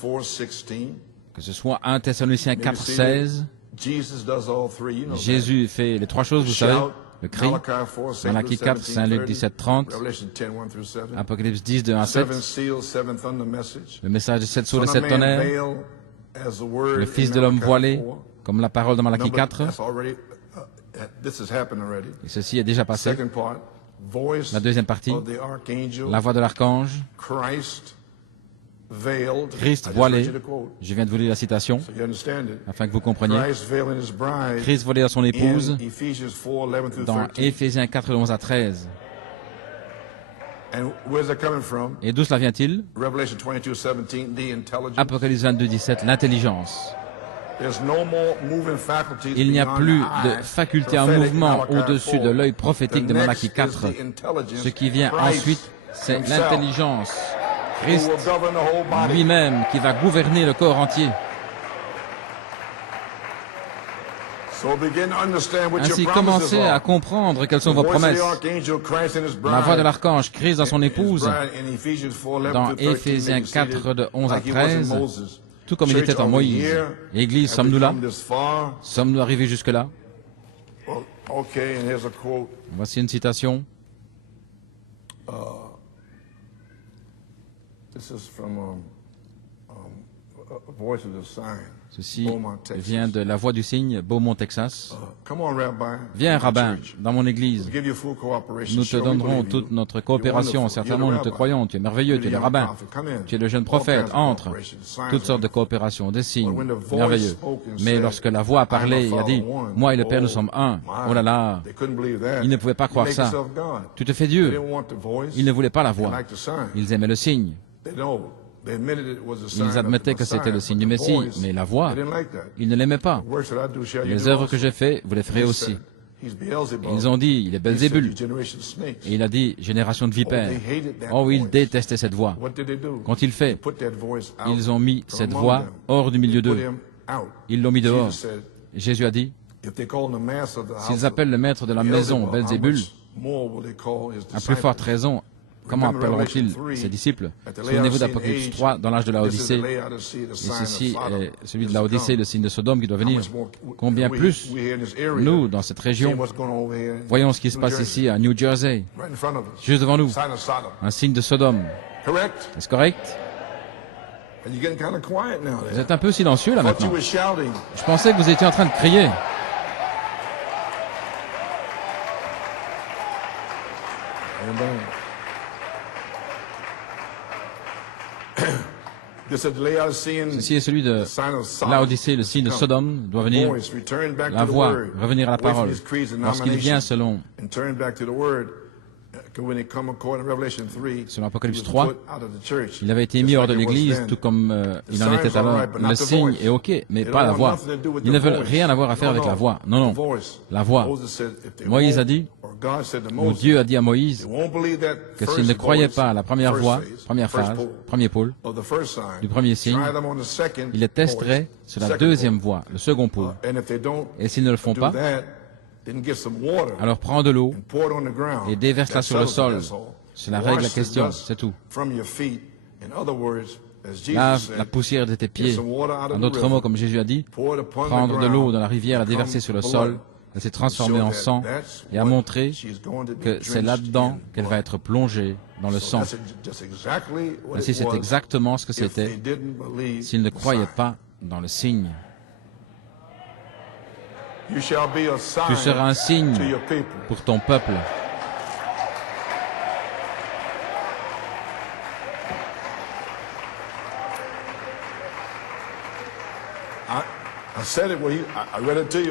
que ce soit 1 Thessaloniciens 4:16? Jésus fait les trois choses, vous savez, le cri, Malachie 4, Saint Luc 17:30, Apocalypse 10, 2 à 7, le message des 7 sceaux, des 7 tonnerres, le Fils de l'homme voilé, comme la parole de Malachie 4, et ceci est déjà passé. La deuxième partie, la voix de l'archange, Christ voilé, je viens de vous lire la citation, afin que vous compreniez. Christ voilé à son épouse, dans Éphésiens 4, 11 à 13. Et d'où cela vient-il? Apocalypse 22, 17, l'intelligence. Il n'y a plus de faculté en mouvement au-dessus de l'œil prophétique de Malachie 4. Ce qui vient ensuite, c'est l'intelligence. Christ lui-même qui va gouverner le corps entier. Ainsi, commencez à comprendre quelles sont vos promesses. La voix de l'archange, Christ dans son épouse, dans Éphésiens 4, de 11 à 13, tout comme il était en Moïse. Église, sommes-nous là? Sommes-nous arrivés jusque-là? Voici une citation. Ceci vient de la voix du signe, Beaumont, Texas. Viens, rabbin, dans mon église. Nous te donnerons toute notre coopération. Certainement, nous te croyons. Tu es merveilleux, tu es le rabbin. Tu es le jeune prophète. Entre. Toutes sortes de coopérations, des signes merveilleux. Mais lorsque la voix a parlé et a dit, moi et le Père, nous sommes un. Oh là là. Ils ne pouvaient pas croire ça. Tu te fais Dieu. Ils ne voulaient pas la voix. Ils aimaient le signe. Ils admettaient que c'était le signe du Messie, mais la voix, ils ne l'aimaient pas. Les œuvres que j'ai faites, vous les ferez aussi. Ils ont dit, il est Belzébul. Et il a dit, génération de vipères. Oh, ils détestaient cette voix. Qu'ont-ils fait? Ils ont mis cette voix hors du milieu d'eux. Ils l'ont mis dehors. Jésus a dit, s'ils appellent le maître de la maison Belzébul, à plus forte raison, comment appelleront-ils ses disciples? Souvenez-vous d'Apocalypse 3, dans l'âge de la Odyssée. Et ceci est celui de la Odyssée, le signe de Sodome qui doit venir. Combien plus, nous, dans cette région, voyons ce qui se passe ici à New Jersey, juste devant nous, un signe de Sodome. Est-ce correct? Vous êtes un peu silencieux là maintenant. Je pensais que vous étiez en train de crier. Ceci est celui de Laodicée, le signe de Sodome doit venir. La voix, revenir à la parole. Lorsqu'il vient selon Apocalypse 3, il avait été mis hors de l'Église, tout comme il en était alors. Le signe est OK, mais pas la voix. Ils ne veulent rien avoir à faire avec la voix. Non, non, la voix. Moïse a dit, ou Dieu a dit à Moïse, que s'il ne croyait pas à la première voix, première phase, premier pôle, du premier signe, il les testerait sur la deuxième voie, le second pôle. Et s'ils ne le font pas, alors prends de l'eau et déverse-la sur le sol. Cela règle la question, c'est tout. Lave la poussière de tes pieds. En d'autres mots, comme Jésus a dit, prendre de l'eau dans la rivière, la déverser sur le sol, elle s'est transformée en sang et a montré que c'est là-dedans qu'elle va être plongée dans le sang. Ainsi, c'est exactement ce que c'était s'ils ne croyaient pas dans le signe. Tu seras un signe pour ton peuple.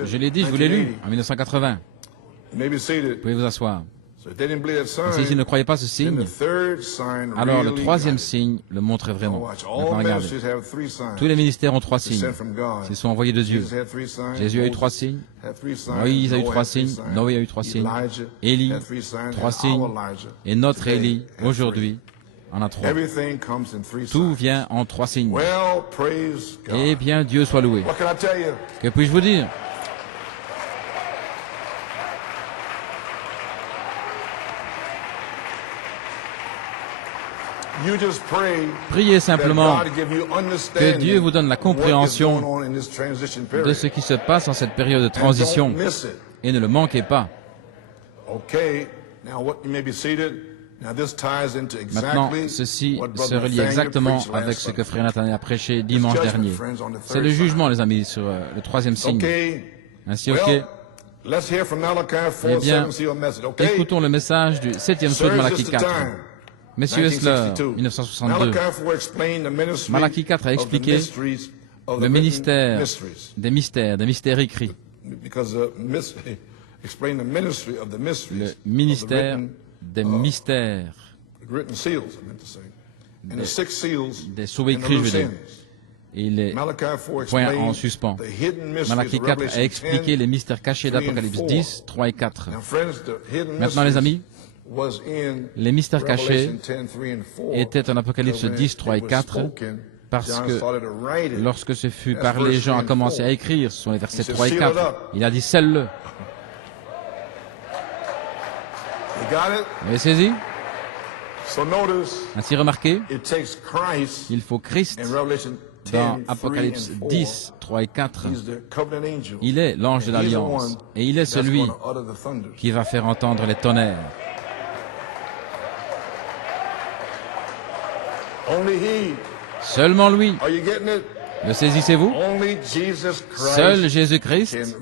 Je l'ai dit, je vous l'ai lu en 1980. Vous pouvez vous asseoir. Et s'ils ne croyaient pas ce signe, alors le troisième signe le montrait vraiment. Maintenant, regardez. Tous les ministères ont trois signes. Ils sont envoyés de Dieu. Jésus a eu trois signes. Moïse a eu trois signes. Noé a eu trois signes. Élie, trois signes. Et notre Élie, aujourd'hui, en a trois. Tout vient en trois signes. Eh bien, Dieu soit loué. Que puis-je vous dire? Priez simplement que Dieu vous donne la compréhension de ce qui se passe en cette période de transition et ne le manquez pas. Maintenant, ceci se relie exactement avec ce que Frère Nathanaël a prêché dimanche dernier. C'est le jugement, les amis, sur le troisième signe. Ainsi, OK. Eh bien, écoutons le message du septième sceau de Malachie 4. Messieurs, Esler, 1962. Malachie 4 a expliqué le ministère des mystères écrits. Le ministère des mystères, des sceaux écrits, je veux dire. Et les points en suspens. Malachie 4 a expliqué les mystères cachés d'Apocalypse 10, 3 et 4. Maintenant, les amis, les mystères cachés étaient en Apocalypse 10, 3 et 4, parce que lorsque ce fut parlé, Jean a commencé à écrire, ce sont les versets 3 et 4. Il a dit, scelle-le. Vous avez saisi? Ainsi remarquez, il faut Christ dans Apocalypse 10, 3 et 4. Il est l'ange de l'Alliance, et il est celui qui va faire entendre les tonnerres. Seulement lui. Le saisissez-vous? Seul Jésus-Christ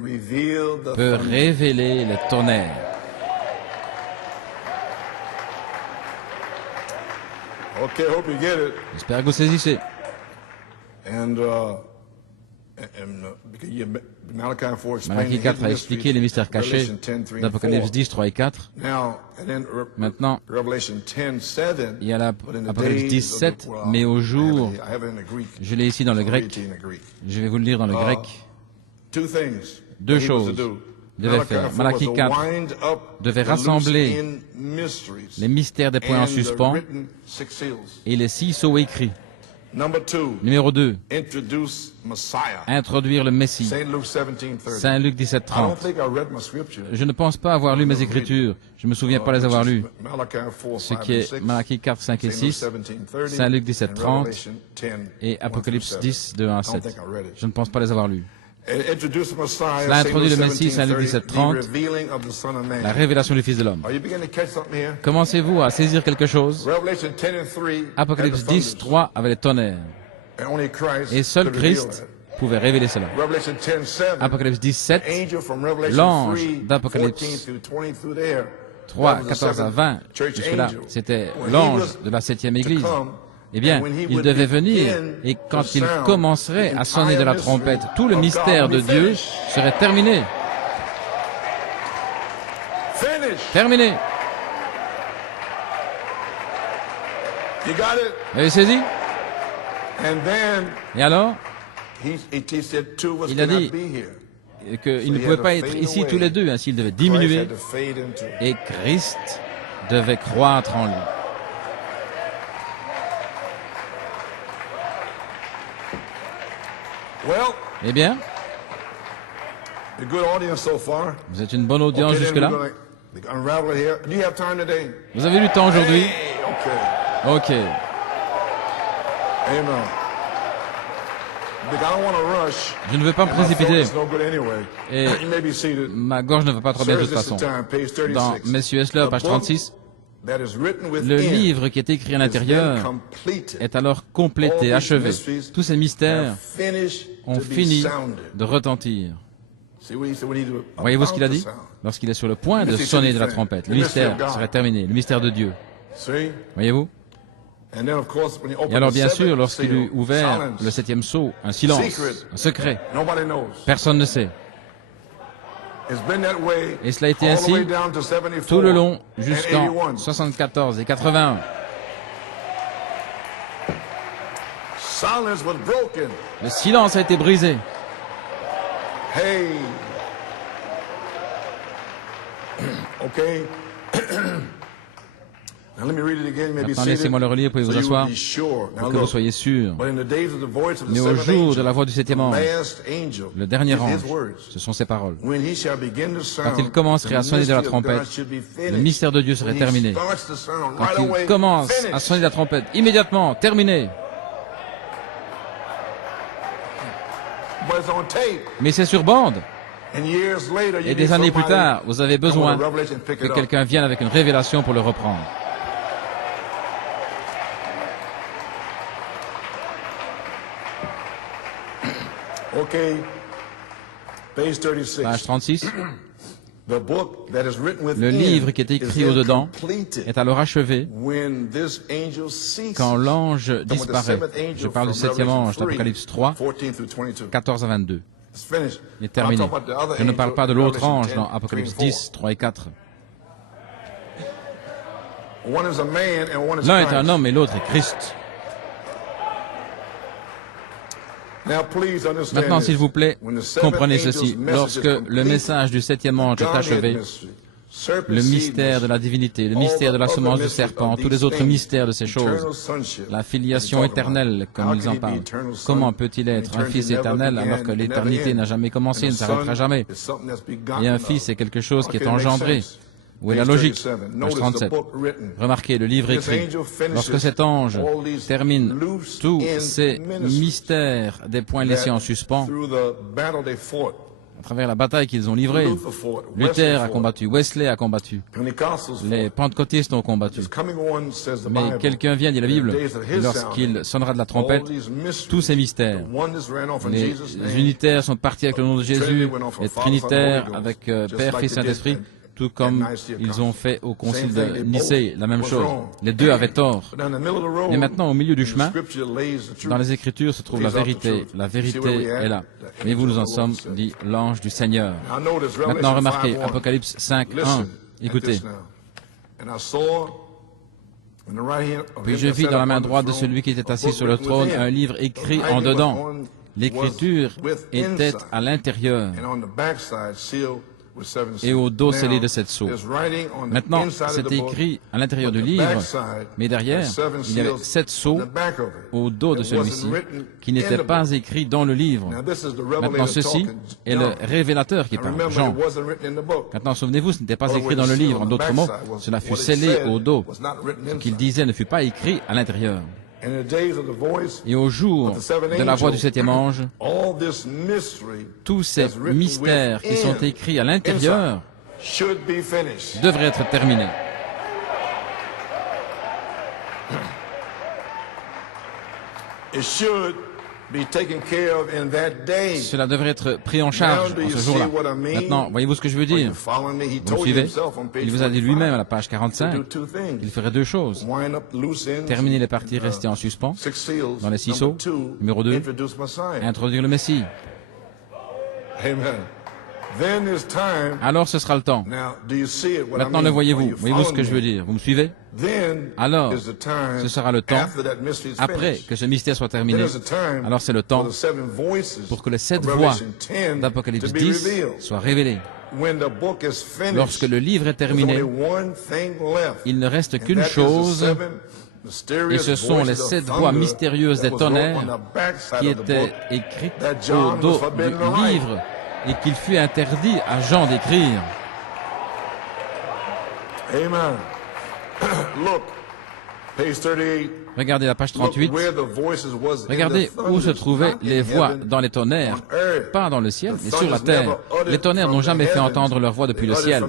peut révéler le tonnerre. J'espère que vous saisissez. Malachie 4 a expliqué les mystères cachés d'Apocalypse 10, 3 et 4. Maintenant, il y a l'Apocalypse 10, 7, mais au jour, je l'ai ici dans le grec, je vais vous le lire dans le grec. Deux choses devaient faire. Malachie 4 devait rassembler les mystères des points en suspens et les 6 sceaux écrits. Numéro 2, introduire le Messie. Saint Luc 17, 30. Je ne pense pas avoir lu mes Écritures. Je ne me souviens pas les avoir lues. Ce qui est Malachie 4, 5 et 6, Saint Luc 17, 30 et Apocalypse 10, de 1 à 7. Je ne pense pas les avoir lues. Cela introduit le Messie, Saint Luc 17, 30, la révélation du Fils de l'homme. Commencez-vous à saisir quelque chose? Apocalypse 10, 3 avait les tonnerres. Et seul Christ pouvait révéler cela. Apocalypse 10, 7, l'ange d'Apocalypse 3, 14 à 20, jusque-là, c'était l'ange de la 7e Église. Eh bien, il devait venir, et quand il commencerait à sonner de la trompette, tout le mystère de Dieu serait terminé. Terminé. Vous avez saisi? Et alors, il a dit qu'il ne pouvait pas être ici tous les deux, ainsi il devait diminuer, et Christ devait croître en lui. Eh bien, vous êtes une bonne audience jusque-là. Vous avez du temps aujourd'hui? Ok. Je ne veux pas me précipiter. Et ma gorge ne va pas trop bien de toute façon. Dans Messieurs Esler, page 36, le livre qui est écrit à l'intérieur est alors complété, achevé. Tous ces mystères ont fini de retentir. Voyez-vous ce qu'il a dit? Lorsqu'il est sur le point de sonner de la trompette, le mystère serait terminé, le mystère de Dieu. Voyez-vous? Et alors, bien sûr, lorsqu'il eut ouvert le 7e sceau, un silence, un secret. Personne ne sait. Et cela a été ainsi tout le long jusqu'en 74 et 81. Le silence a été brisé. Maintenant, laissez-moi le relire, pouvez vous asseoir, pour que vous soyez sûrs. Mais au jour de la voix du 7e ange, le dernier ange, ce sont ces paroles. Quand il commencerait à sonner de la trompette, le mystère de Dieu serait terminé. Quand il commence à sonner de la trompette, immédiatement, terminé. Mais c'est sur bande. Et des années plus tard, vous avez besoin que quelqu'un vienne avec une révélation pour le reprendre. Page 36. Le livre qui est écrit au-dedans est alors achevé quand l'ange disparaît. Je parle du 7e ange d'Apocalypse 3, 14 à 22. Il est terminé. Je ne parle pas de l'autre ange dans Apocalypse 10, 3 et 4. L'un est un homme et l'autre est Christ. Maintenant, s'il vous plaît, comprenez ceci. Lorsque le message du 7e ange est achevé, le mystère de la divinité, le mystère de la semence du serpent, tous les autres mystères de ces choses, la filiation éternelle, comme ils en parlent. Comment peut-il être un fils éternel alors que l'éternité n'a jamais commencé, ne s'arrêtera jamais? Et un fils est quelque chose qui est engendré. Où est la logique? Page 37. Remarquez, le livre écrit, lorsque cet ange termine tous ces mystères des points laissés en suspens, à travers la bataille qu'ils ont livrée. Luther a combattu, Wesley a combattu, les pentecôtistes ont combattu. Mais quelqu'un vient, dit la Bible, et lorsqu'il sonnera de la trompette, tous ces mystères, les unitaires sont partis avec le nom de Jésus, les trinitaires avec Père, Fils, Saint-Esprit, tout comme ils ont fait au concile de Nicée, la même chose. Les deux avaient tort. Et maintenant, au milieu du chemin, dans les Écritures se trouve la vérité. La vérité est là. Mais vous nous en sommes, dit l'ange du Seigneur. Maintenant, remarquez, Apocalypse 5, 1. Écoutez. Puis je vis dans la main droite de celui qui était assis sur le trône un livre écrit en dedans. L'écriture était à l'intérieur et au dos scellé de 7 sceaux. Maintenant, c'est écrit à l'intérieur du livre, mais derrière, il y avait 7 sceaux au dos de celui-ci qui n'étaient pas écrits dans le livre. Maintenant, ceci est le révélateur qui parle, Jean. Maintenant, souvenez-vous, ce n'était pas écrit dans le livre. En d'autres mots, cela fut scellé au dos. Ce qu'il disait ne fut pas écrit à l'intérieur. Et au jour de la voix du septième ange, tous ces mystères qui sont écrits à l'intérieur devraient être terminés. Cela devrait être pris en charge en ce jour-là. Maintenant, voyez-vous ce que je veux dire? Vous me suivez? Il vous a dit lui-même à la page 45 qu'il ferait deux choses. Terminer les parties restées en suspens dans les 6 sceaux. Numéro 2, introduire le Messie. Alors ce sera le temps. Maintenant le voyez-vous. Voyez-vous ce que je veux dire? Vous me suivez? Alors ce sera le temps, après que ce mystère soit terminé, alors c'est le temps pour que les 7 voix d'Apocalypse 10 soient révélées. Lorsque le livre est terminé, il ne reste qu'une chose, et ce sont les 7 voix mystérieuses des tonnerres qui étaient écrites au dos du livre et qu'il fut interdit à Jean d'écrire. Amen. Look, page 38. Regardez la page 38. Regardez où se trouvaient les voix dans les tonnerres, pas dans le ciel, mais sur la terre. Les tonnerres n'ont jamais fait entendre leur voix depuis le ciel.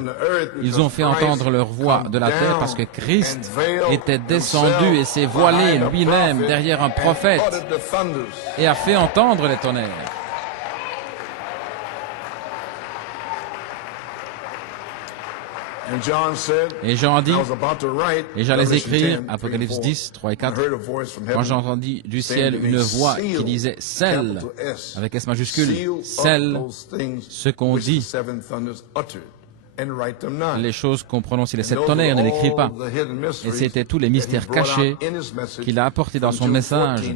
Ils ont fait entendre leur voix de la terre parce que Christ était descendu et s'est voilé lui-même derrière un prophète et a fait entendre les tonnerres. Et Jean dit, et j'allais écrire, Apocalypse 10, 3 et 4, quand j'entendis du ciel une voix qui disait « Scelle », avec S majuscule, « Scelle ce qu'on dit ». Les choses qu'on prononce, les 7 tonnerres, ne l'écrit pas. Et c'était tous les mystères cachés qu'il a apportés dans son message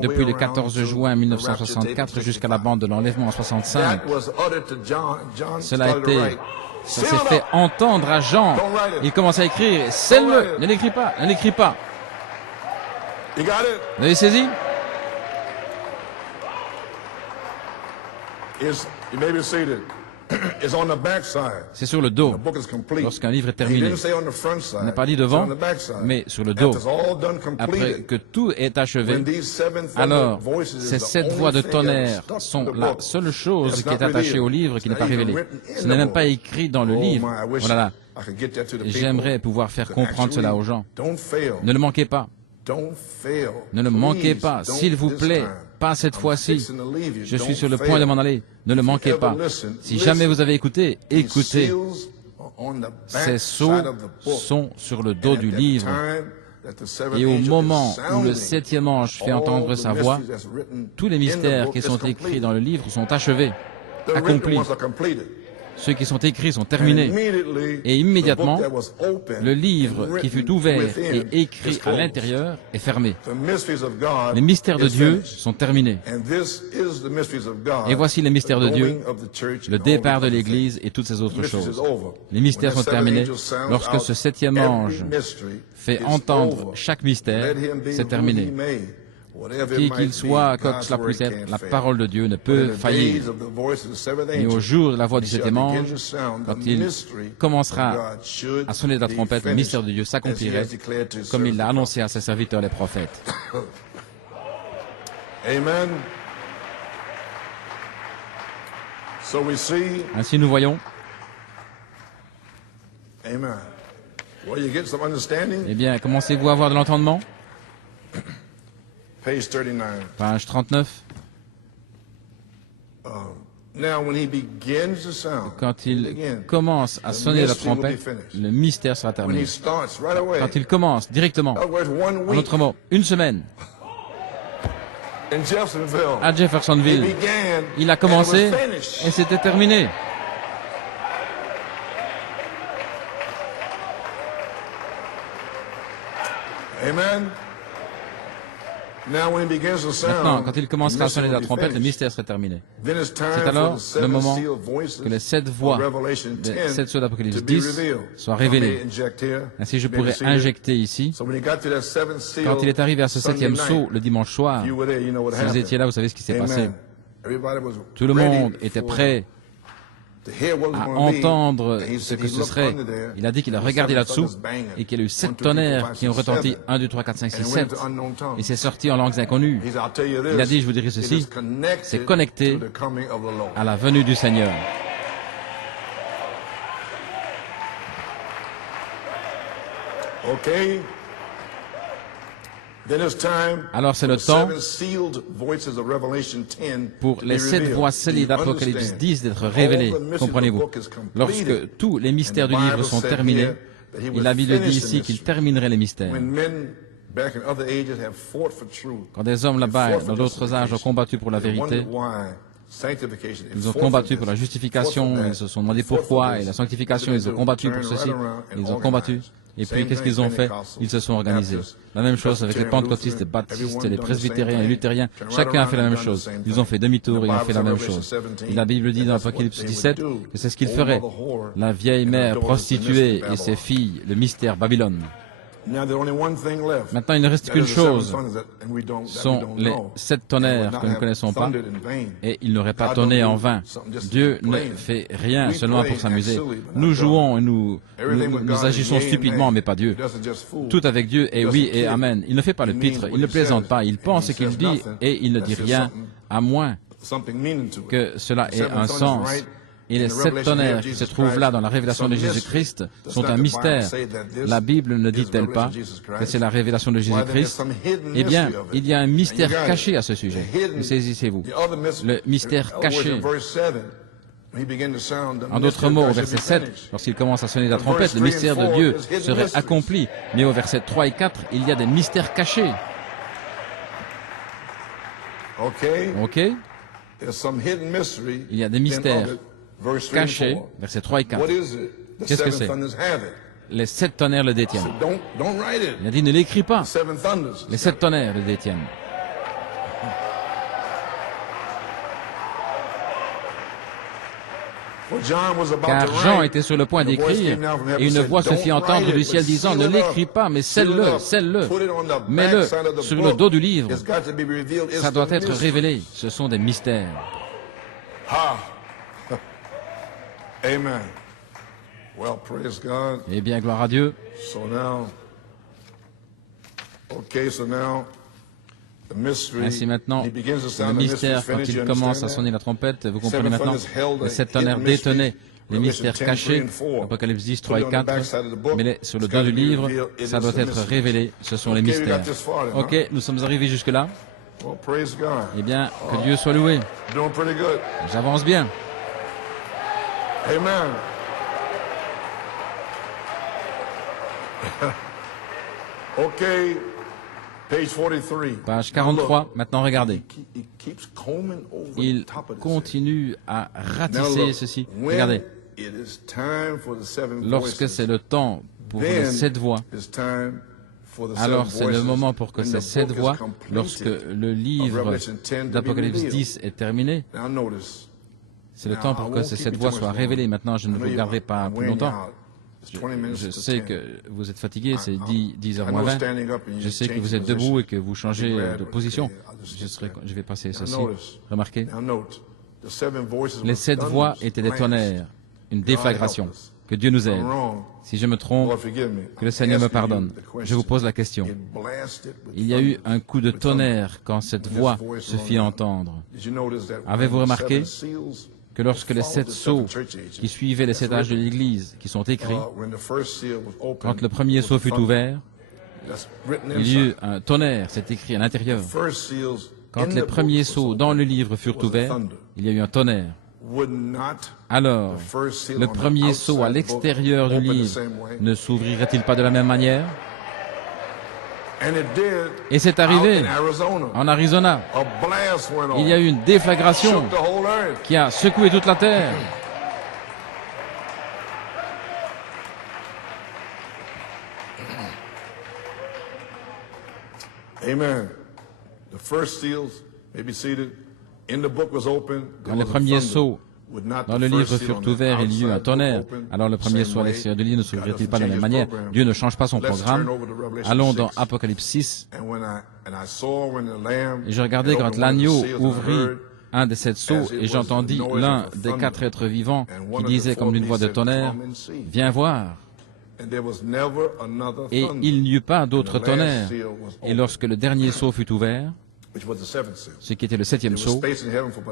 depuis le 14 juin 1964 jusqu'à la bande de l'enlèvement en 65. Ça s'est fait entendre à Jean. Il commence à écrire, scelle-le, ne l'écris pas, ne l'écris pas. Vous avez saisi? C'est sur le dos. Lorsqu'un livre est terminé, il n'est pas dit devant, mais sur le dos. Après que tout est achevé, alors ces 7 voix de tonnerre sont la seule chose qui est attachée au livre qui n'est pas révélée. Ce n'est même pas écrit dans le livre. Voilà. J'aimerais pouvoir faire comprendre cela aux gens. Ne le manquez pas. Ne le manquez pas, s'il vous plaît. Pas cette fois-ci. Je suis sur le point de m'en aller. Ne le manquez pas. Si jamais vous avez écouté, écoutez. Ces sceaux sont sur le dos du livre. Et au moment où le 7e ange fait entendre sa voix, tous les mystères qui sont écrits dans le livre sont achevés, accomplis. Ceux qui sont écrits sont terminés. Et immédiatement, le livre qui fut ouvert et écrit à l'intérieur est fermé. Les mystères de Dieu sont terminés. Et voici les mystères de Dieu, le départ de l'Église et toutes ces autres choses. Les mystères sont terminés. Lorsque ce 7e ange fait entendre chaque mystère, c'est terminé. Qui qu'il soit, quoi que cela puisse être, la parole de Dieu ne peut faillir. Et au jour de la voix du 7e ange, quand il commencera à sonner de la trompette, le mystère de Dieu s'accomplirait comme il l'a annoncé à ses serviteurs les prophètes. Amen. Ainsi nous voyons. Amen. Well, you get some understanding? Eh bien, commencez-vous à avoir de l'entendement? Page 39. Page 39. Now, when he begins to sound, quand il commence à sonner la trompette, le mystère sera terminé. Quand il commence directement, en autre mot, une semaine, à Jeffersonville, il a commencé et c'était terminé. Amen. Maintenant, quand il commencera à sonner la trompette, le mystère sera terminé. C'est alors le moment que les 7 voix des 7 sceaux d'Apocalypse 10 soient révélées. Ainsi, je pourrais injecter ici. Quand il est arrivé à ce 7e sceau, le dimanche soir, si vous étiez là, vous savez ce qui s'est passé. Tout le monde était prêt à entendre ce que ce serait. Il a dit qu'il a regardé là-dessous et qu'il y a eu 7 tonnerres qui ont retenti 1, 2, 3, 4, 5, 6, 7 et c'est sorti en langues inconnues. Il a dit, je vous dirai ceci, c'est connecté à la venue du Seigneur. Alors c'est le temps pour les 7 voix scellées d'Apocalypse 10 d'être révélées, comprenez-vous. Lorsque tous les mystères du livre sont terminés, et la Bible dit ici qu'il terminerait les mystères. Quand des hommes là-bas, dans d'autres âges, ont combattu pour la vérité, ils ont combattu pour la justification, ils se sont demandé pourquoi, et la sanctification, ils ont combattu pour ceci, ils ont combattu. Et puis, qu'est-ce qu'ils ont fait? Ils se sont organisés. La même chose avec les pentecôtistes, les baptistes, les presbytériens, les luthériens. Chacun a fait la même chose. Ils ont fait demi-tour et ont fait la même chose. Et la Bible dit dans Apocalypse 17 que c'est ce qu'ils feraient. La vieille mère prostituée et ses filles, le mystère Babylone. Maintenant, il ne reste qu'une chose, sont les 7 tonnerres que nous ne connaissons pas, et ils n'auraient pas tonné en vain. Dieu ne fait rien seulement pour s'amuser. Nous jouons et nous agissons stupidement, mais pas Dieu. Tout avec Dieu est oui et amen. Il ne fait pas le pitre, il ne plaisante pas, il pense ce qu'il dit et il ne dit rien, à moins que cela ait un sens. Et les 7 tonnerres qui se trouvent là dans la révélation de Jésus-Christ sont un mystère. La Bible ne dit-elle pas que c'est la révélation de Jésus-Christ? Eh bien, il y a un mystère caché à ce sujet. Saisissez-vous. Le mystère caché. En d'autres mots, au verset 7, lorsqu'il commence à sonner la trompette, le mystère de Dieu serait accompli. Mais au verset 3 et 4, il y a des mystères cachés. OK? Il y a des mystères cachés, versets 3 et 4. Qu'est-ce que c'est? Les 7 tonnerres le détiennent. Il a dit, ne l'écris pas. Les 7 tonnerres le détiennent. Car Jean était sur le point d'écrire, et une voix se fit entendre du ciel disant, ne l'écris pas, mais scelle-le, scelle-le. Mets-le sur le dos du livre. Ça doit être révélé. Ce sont des mystères. Amen. Well, praise God. Eh bien, gloire à Dieu. Ainsi maintenant, le mystère, quand il commence à sonner la trompette, vous comprenez maintenant, les 7 tonnerres détenaient les mystères cachés, Apocalypse 10, 3 et 4, mais sur le dos du livre, ça doit être révélé, ce sont les mystères. Ok, nous sommes arrivés jusque-là. Eh bien, que Dieu soit loué. J'avance bien. Amen. Okay, page 43. Page 43, maintenant regardez. Il continue à ratisser ceci. Regardez. Lorsque c'est le temps pour les 7 voix, alors c'est le moment pour que ces 7 voix, lorsque le livre d'Apocalypse 10 est terminé, c'est le temps pour que ces 7 voix soient révélées. Maintenant, je ne vous garderai pas plus longtemps. Je sais que vous êtes fatigué, c'est 10h moins 20. Je sais que vous êtes debout et que vous changez de position. Je vais passer ceci. Remarquez, les 7 voix étaient des tonnerres, une déflagration. Que Dieu nous aide. Si je me trompe, que le Seigneur me pardonne. Je vous pose la question. Il y a eu un coup de tonnerre quand cette voix se fit entendre. Avez-vous remarqué que lorsque les 7 sceaux qui suivaient les 7 âges de l'Église, qui sont écrits, quand le premier sceau fut ouvert, il y eut un tonnerre, c'est écrit à l'intérieur. Quand les premiers sceaux dans le livre furent ouverts, il y a eu un tonnerre. Alors, le premier sceau à l'extérieur du livre ne s'ouvrirait-il pas de la même manière? Et c'est arrivé en Arizona. Il y a eu une déflagration qui a secoué toute la terre. Amen. Quand les premiers sceaux dans le livre furent ouverts, il y eut un tonnerre. Alors le premier sceau à l'extérieur du livre ne s'ouvrirait-il pas de la même manière? Dieu ne change pas son programme. Allons dans Apocalypse 6. Et je regardais quand l'agneau ouvrit un des 7 sceaux, et j'entendis l'un des 4 êtres vivants qui disait comme d'une voix de tonnerre, « Viens voir !» Et il n'y eut pas d'autre tonnerre. Et lorsque le dernier sceau fut ouvert, ce qui était le 7e sceau,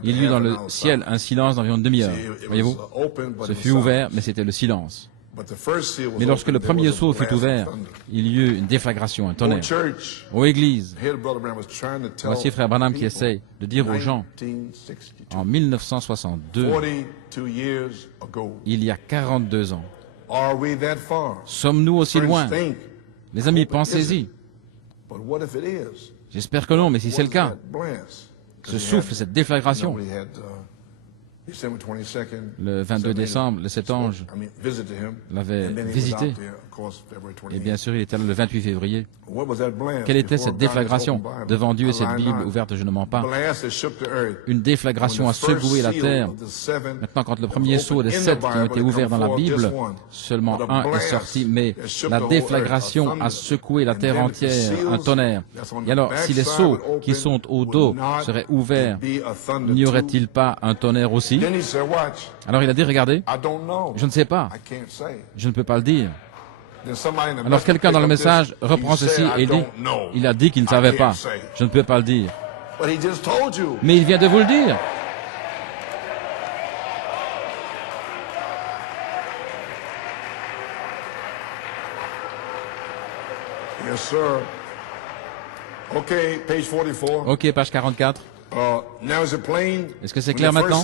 il y eut dans le ciel un silence d'environ une demi-heure. Voyez-vous, ce fut ouvert, mais c'était le silence. Mais lorsque le premier sceau fut ouvert, il y eut une déflagration, un tonnerre. Ô Église, voici Frère Branham qui essaye de dire aux gens, en 1962, il y a 42 ans, sommes-nous aussi loin? Les amis, pensez-y. J'espère que non, mais si c'est le cas, ce souffle, cette déflagration, le 22 décembre, le 7 anges l'avait visité. Et bien sûr, il était là le 28 février. Quelle était cette déflagration? Devant Dieu et cette Bible ouverte, je ne mens pas. Une déflagration a secoué la terre. Maintenant, quand le premier sceau des 7 qui ont été ouverts dans la Bible, seulement un est sorti, mais la déflagration a secoué la terre entière, un tonnerre. Et alors, si les sceaux qui sont au dos seraient ouverts, n'y aurait-il pas un tonnerre aussi? Alors il a dit, regardez, je ne sais pas, je ne peux pas le dire. Alors quelqu'un dans le message reprend ceci et il dit, il a dit qu'il ne savait pas, je ne peux pas le dire. Mais il vient de vous le dire. Ok, page 44. Est-ce que c'est clair maintenant?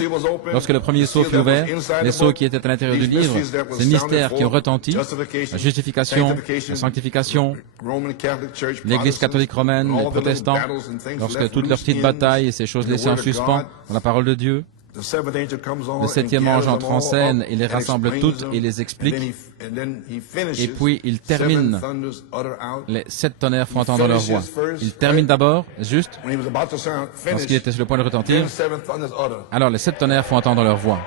Lorsque le premier sceau fut ouvert, les sceaux qui étaient à l'intérieur du livre, ces mystères qui ont retenti, la justification, la sanctification, l'Église catholique romaine, les protestants, lorsque toutes leurs petites batailles et ces choses laissées en suspens dans la parole de Dieu, le 7e ange entre en scène et les rassemble toutes et les explique. Et puis il termine. Les 7 tonnerres font entendre leur voix. Il termine d'abord, juste, lorsqu'il était sur le point de retentir. Alors les 7 tonnerres font entendre leur voix.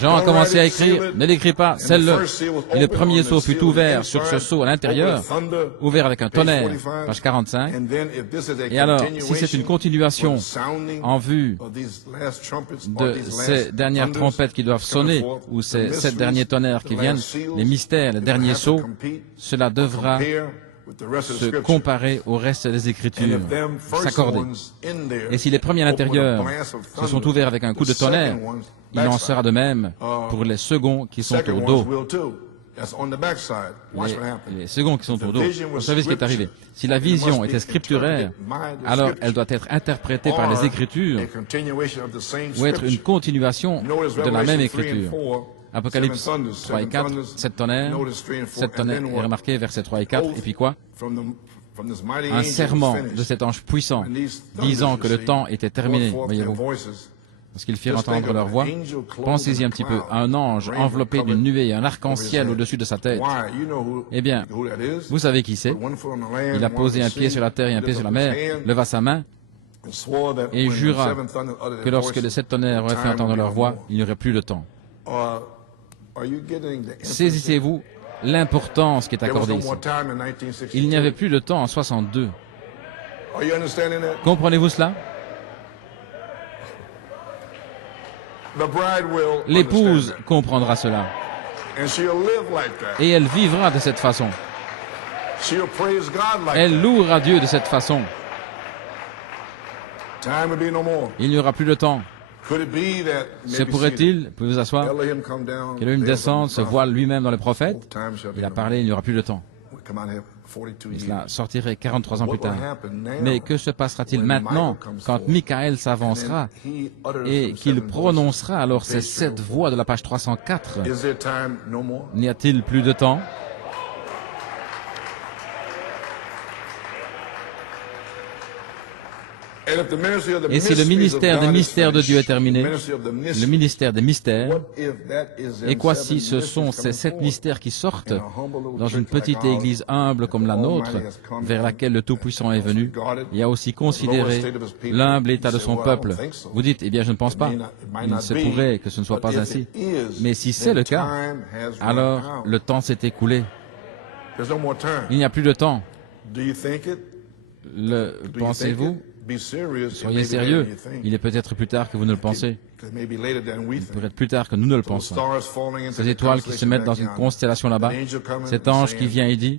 Jean a commencé à écrire, ne l'écris pas, scelle-le. Et le premier sceau fut ouvert sur ce sceau à l'intérieur, ouvert avec un tonnerre, page 45. Et alors, si c'est une continuation en vue de ces dernières trompettes qui doivent sonner, ou ces 7 derniers tonnerres qui viennent, les mystères, les derniers sceaux, cela devra se comparer au reste des Écritures, s'accorder. Et si les premiers à l'intérieur se sont ouverts avec un coup de tonnerre, il en sera de même pour les seconds qui sont au dos. Les seconds qui sont au dos. Vous savez ce qui est arrivé. Si la vision était scripturaire, alors elle doit être interprétée par les Écritures ou être une continuation de la même Écriture. Apocalypse 3 et 4, 7 tonnerres est remarqué, versets 3 et 4, et puis quoi? Un serment de cet ange puissant, disant que le temps était terminé, voyez-vous. Parce qu'ils firent entendre leur voix. Pensez-y un petit peu, un ange enveloppé d'une nuée, un arc-en-ciel au-dessus de sa tête. Eh bien, vous savez qui c'est? Il a posé un pied sur la terre et un pied sur la mer, leva sa main, et jura que lorsque les 7 tonnerres auraient fait entendre leur voix, il n'y aurait plus de temps. Saisissez-vous l'importance qui est accordée ici. Il n'y avait plus de temps en 62. Comprenez-vous cela? L'épouse comprendra cela. Et elle vivra de cette façon. Elle louera Dieu de cette façon. Il n'y aura plus de temps. Se pourrait-il, pouvez vous asseoir, qu'Élohim descende, se voile lui-même dans les prophètes? Il a parlé, il n'y aura plus de temps. Et cela sortirait 43 ans plus tard. Mais que se passera-t-il maintenant, quand Michael s'avancera et qu'il prononcera alors ces 7 voix de la page 304? N'y a-t-il plus de temps? Et si le ministère des mystères de Dieu est terminé, le ministère des mystères, et quoi si ce sont ces 7 mystères qui sortent dans une petite église humble comme la nôtre, vers laquelle le Tout-Puissant est venu, et a aussi considéré l'humble état de son peuple? Vous dites, eh bien je ne pense pas. Il se pourrait que ce ne soit pas ainsi. Mais si c'est le cas, alors le temps s'est écoulé. Il n'y a plus de temps. Le pensez-vous? Soyez sérieux, il est peut-être plus tard que vous ne le pensez. Il pourrait être plus tard que nous ne le pensons. Ces étoiles qui se mettent dans une constellation là-bas, cet ange qui vient et dit,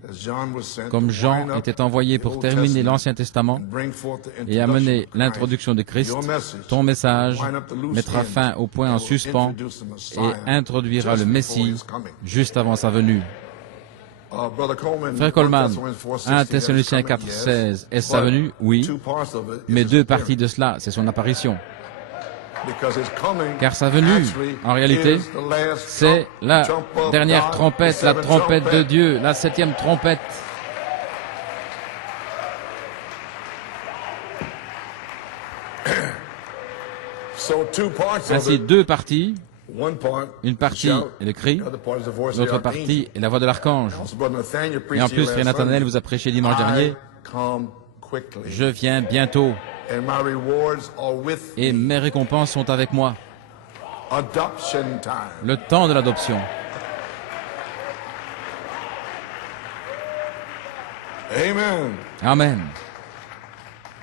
comme Jean était envoyé pour terminer l'Ancien Testament et amener l'introduction de Christ, ton message mettra fin au point en suspens et introduira le Messie juste avant sa venue. Frère Coleman, 1 Thessaloniciens 4:16, est-ce sa venue? Oui, mais 2 parties de cela, c'est son apparition. Car sa venue, en réalité, c'est la dernière trompette, la trompette de Dieu, la 7e trompette. Ainsi, 2 parties. Une partie est le cri, l'autre partie est la voix de l'archange. Et en plus, Frère Nathanaël vous a prêché dimanche dernier, je viens bientôt et mes récompenses sont avec moi. Le temps de l'adoption. Amen.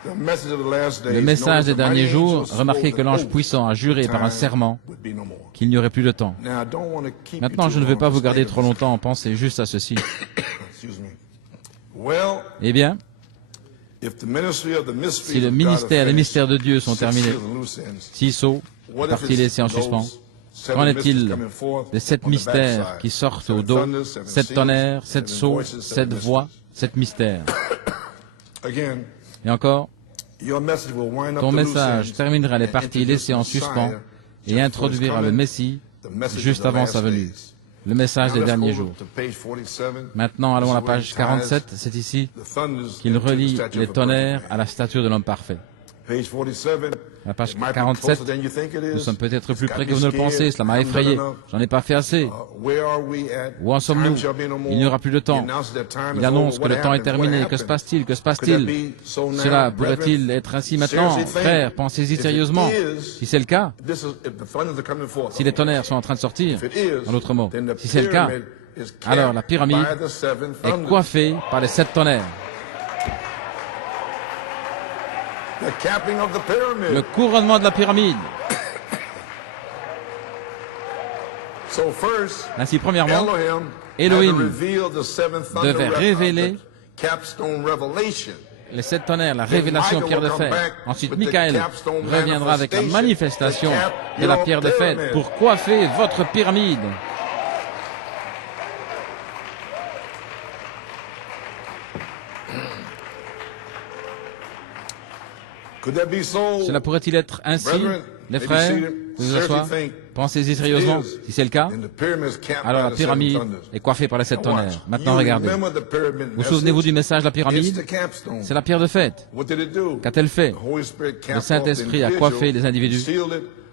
Le message des derniers jours, remarquez que l'ange puissant a juré par un serment qu'il n'y aurait plus de temps. Maintenant, je ne veux pas vous garder trop longtemps, pensez juste à ceci. Eh bien, si le ministère des mystères de Dieu sont terminés, 6 sceaux, partie laissée en suspens, qu'en est-il des 7 mystères qui sortent au dos, 7 tonnerres, 7 sceaux, 7 voix, 7 mystères? Et encore, ton message terminera les parties laissées en suspens et introduira le Messie juste avant sa venue. Le message des derniers jours. Maintenant, allons à la page 47. C'est ici qu'il relie les tonnerres à la stature de l'homme parfait. La page 47, nous sommes peut-être plus près que vous ne le pensez, cela m'a effrayé, j'en ai pas fait assez. Où en sommes-nous? Il n'y aura plus de temps. Il annonce que le temps est terminé. Que se passe-t-il? Que se passe-t-il? Cela pourrait-il être ainsi maintenant? Frères, pensez-y sérieusement. Si c'est le cas, si les tonnerres sont en train de sortir, en d'autres mots, si c'est le cas, alors la pyramide est coiffée par les 7 tonnerres. Le couronnement de la pyramide. Ainsi, premièrement, Elohim devait révéler les 7 tonnerres, la révélation pierre de fer. Ensuite, Michael reviendra avec la manifestation de la pierre de fer pour coiffer votre pyramide. Cela pourrait-il être ainsi, les frères? Vous asseoir, pensez-y sérieusement. Si c'est le cas, alors la pyramide est coiffée par les 7 tonnerres. Maintenant, regardez. Vous souvenez-vous du message de la pyramide? C'est la pierre de fête. Qu'a-t-elle fait? Le Saint-Esprit a coiffé les individus.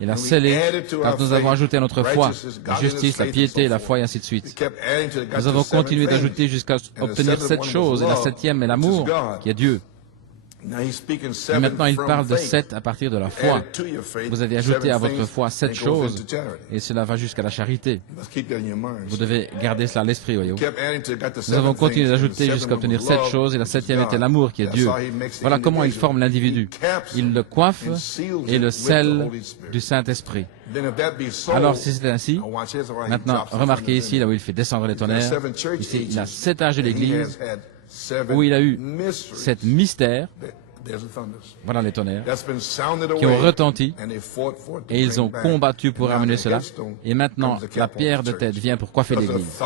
Il a scellé quand nous avons ajouté à notre foi la justice, la piété, la foi et ainsi de suite. Nous avons continué d'ajouter jusqu'à obtenir 7 choses et la 7e est l'amour qui est Dieu. Et maintenant, il parle de 7 à partir de la foi. Vous avez ajouté à votre foi 7 choses, et cela va jusqu'à la charité. Vous devez garder cela à l'esprit, voyez-vous. Nous avons continué d'ajouter jusqu'à obtenir 7 choses, et la 7e était l'amour qui est Dieu. Voilà comment il forme l'individu. Il le coiffe et le scelle du Saint-Esprit. Alors, si c'est ainsi, maintenant, remarquez ici, là où il fait descendre les tonnerres, ici, il a 7 âges de l'Église, où il a eu 7 mystères Voilà les tonnerres qui ont retenti et ils ont combattu pour ramener cela. Et maintenant, la pierre de tête vient pour coiffer l'église.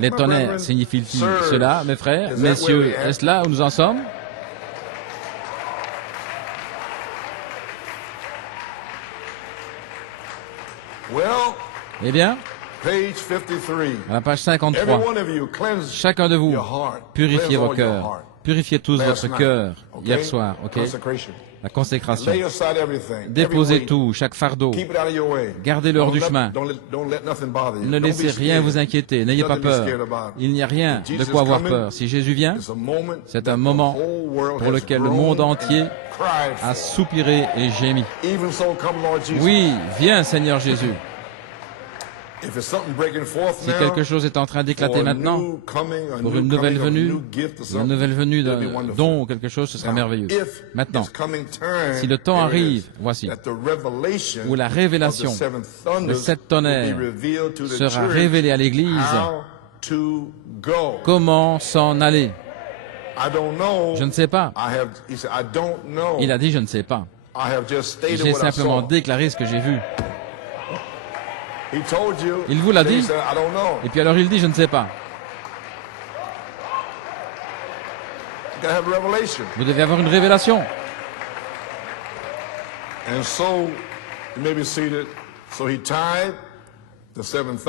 Les tonnerres signifient-ils cela, mes frères, messieurs? Est-ce là où nous en sommes? Eh bien, à la page 53, chacun de vous, purifiez vos cœurs. Purifiez tous votre cœur hier soir, ok? La consécration. Déposez tout, chaque fardeau. Gardez-le hors du chemin. Ne laissez rien vous inquiéter, n'ayez pas peur. Il n'y a rien de quoi avoir peur. Si Jésus vient, c'est un moment pour lequel le monde entier a soupiré et gémi. Oui, viens Seigneur Jésus. Si quelque chose est en train d'éclater maintenant, pour une nouvelle venue d'un don ou quelque chose, ce sera merveilleux. Maintenant, si le temps arrive, voici, où la révélation de 7 tonnerres sera révélée à l'Église, comment s'en aller? Je ne sais pas. Il a dit, je ne sais pas. J'ai simplement déclaré ce que j'ai vu. Il vous l'a dit, et puis alors il dit, je ne sais pas. Vous devez avoir une révélation.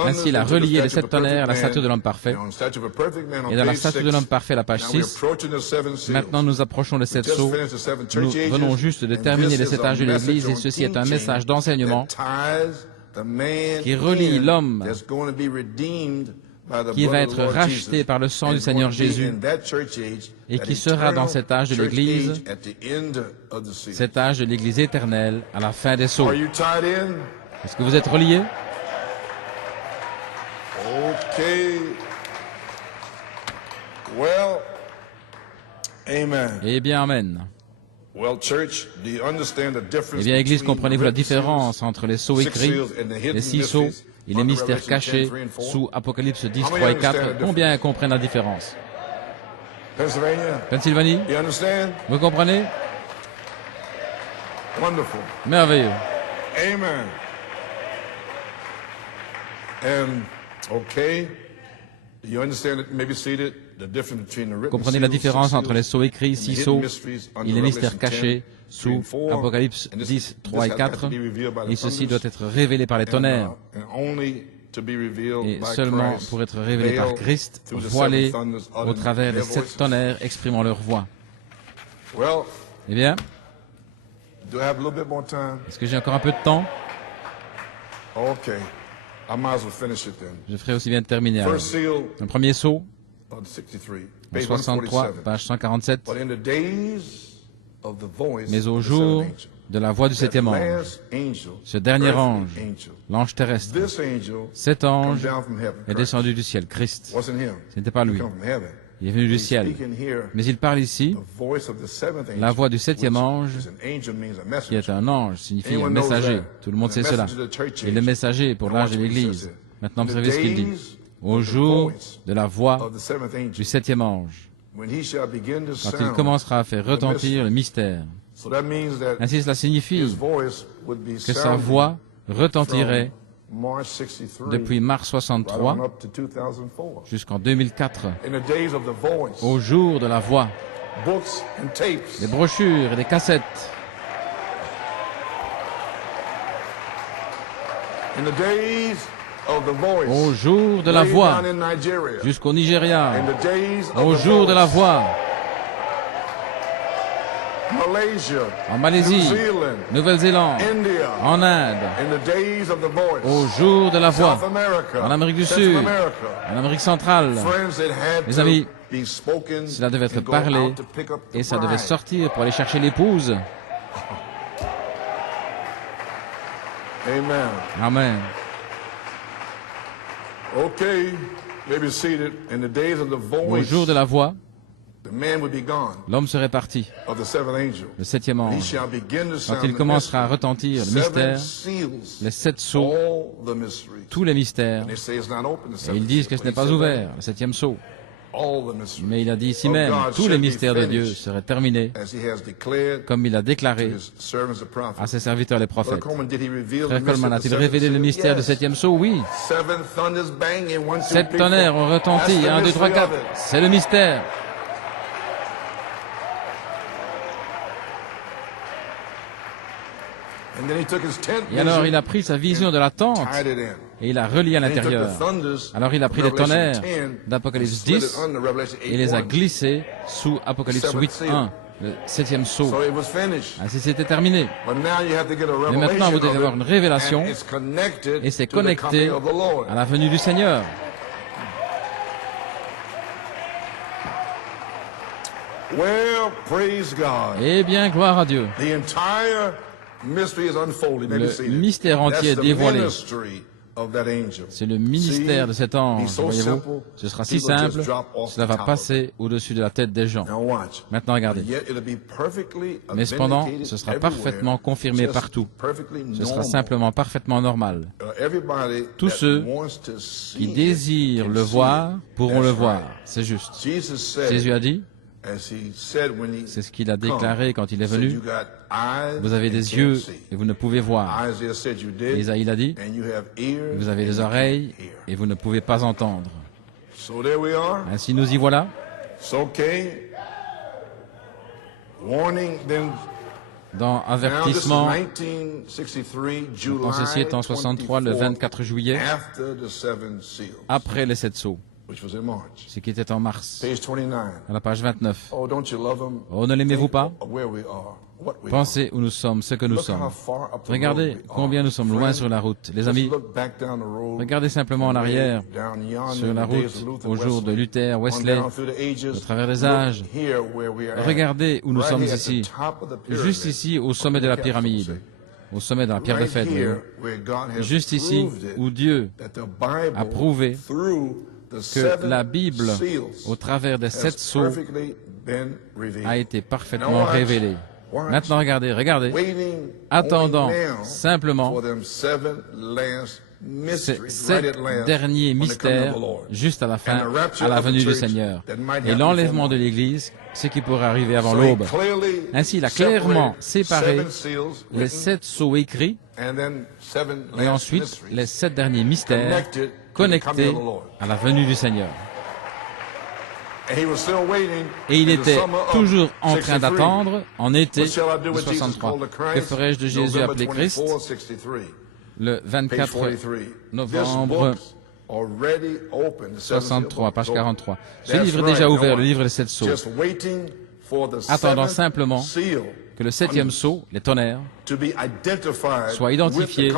Ainsi, il a relié les 7 tonnerres à la statue de l'homme parfait. Et dans la statue de l'homme parfait, la page 6, maintenant nous approchons les 7 sceaux. Nous venons juste de terminer les 7 âges de l'Église, et ceci est un message d'enseignement qui relie l'homme qui va être racheté par le sang du Seigneur Jésus et qui sera dans cet âge de l'Église, cet âge de l'Église éternelle à la fin des sceaux. Est-ce que vous êtes reliés? Eh bien, amen. Eh bien, Église, comprenez-vous la différence entre les sceaux écrits, les 6 sceaux et les mystères cachés sous Apocalypse 10, 3 et 4? Combien comprennent la différence? Pennsylvanie? Vous comprenez? Merveilleux. Amen. Comprenez la différence entre les sceaux écrits, 6 sceaux, et les mystères cachés sous Apocalypse 10, 3 et 4. Et ceci doit être révélé par les tonnerres. Et seulement pour être révélé par Christ, voilé au travers des 7 tonnerres exprimant leur voix. Eh bien, est-ce que j'ai encore un peu de temps? Je ferai aussi bien de terminer. Alors. Le premier sceau, en 63, page 147. Mais au jour de la voix du 7e ange, ce dernier ange, l'ange terrestre, cet ange est descendu du ciel, Christ. Ce n'était pas lui. Il est venu du ciel. Mais il parle ici, la voix du 7e ange, qui est un ange, signifie un messager. Tout le monde sait cela. Et le messager pour l'âge de l'Église. Maintenant, observez ce qu'il dit. Au jour de la voix du 7e ange, quand il commencera à faire retentir le mystère. Ainsi, cela signifie que sa voix retentirait depuis mars 63 jusqu'en 2004, au jour de la voix, des brochures et des cassettes. Au jour de la voix, jusqu'au Nigeria, au jour de la voix, en Malaisie, Nouvelle-Zélande, en Inde, au jour de la voix, en Amérique du Sud, en Amérique centrale. Mes amis, cela devait être parlé et ça devait sortir pour aller chercher l'épouse. Amen. Au jour de la voix, l'homme serait parti, le 7e ange, quand il commencera à retentir le mystère, les 7 sceaux, tous les mystères, et ils disent que ce n'est pas ouvert, le 7e sceau. Mais il a dit ici même, tous les mystères de Dieu seraient terminés, comme il a déclaré à ses serviteurs les prophètes. Frère Coleman, a-t-il révélé le mystère du septième sceau? Oui. 7 tonnerres ont retenti, 1, 2, 3, 4. C'est le mystère. Et alors il a pris sa vision de la tente et il a relié à l'intérieur. Alors il a pris les tonnerres d'Apocalypse 10 et les a glissés sous Apocalypse 8.1, le septième sceau. Ainsi c'était terminé. Mais maintenant vous devez avoir une révélation et c'est connecté à la venue du Seigneur. Eh bien, gloire à Dieu. Le mystère entier est dévoilé. C'est le ministère de cet ange, voyez-vous. Ce sera si simple, cela va passer au-dessus de la tête des gens. Maintenant, regardez. Mais cependant, ce sera parfaitement confirmé partout. Ce sera simplement parfaitement normal. Tous ceux qui désirent le voir pourront le voir. C'est juste. Jésus a dit, c'est ce qu'il a déclaré quand il est venu. Vous avez des yeux et vous ne pouvez voir. Isaïe a dit, vous avez des oreilles et vous ne pouvez pas entendre. Ainsi nous y voilà. Dans avertissement, ceci est en 63, le 24 juillet, après les 7 sceaux. Ce qui était en mars, à la page 29. Oh, ne l'aimez-vous pas? Pensez où nous sommes, ce que nous sommes. Regardez combien nous sommes loin sur la route. Les amis, regardez simplement en arrière, sur la route, au jour de Luther, Wesley, au travers des âges. Regardez où nous sommes ici, juste ici, au sommet de la pyramide, au sommet de la pierre de fête. Juste ici, où Dieu a prouvé que la Bible, au travers des 7 sceaux, a été parfaitement révélée. Maintenant, regardez, attendant simplement ces 7 derniers mystères juste à la fin, à la venue du Seigneur. Et l'enlèvement de l'Église, ce qui pourrait arriver avant l'aube. Ainsi, il a clairement séparé les 7 sceaux écrits et ensuite les 7 derniers mystères connectés à la venue du Seigneur. Et il était toujours en train d'attendre en été 63. Que ferais-je de Jésus appelé Christ? Le 24 novembre 63, page 43. Ce livre est déjà ouvert, le livre des 7 sceaux. Attendant simplement que le 7e sceau, les tonnerres, soit identifié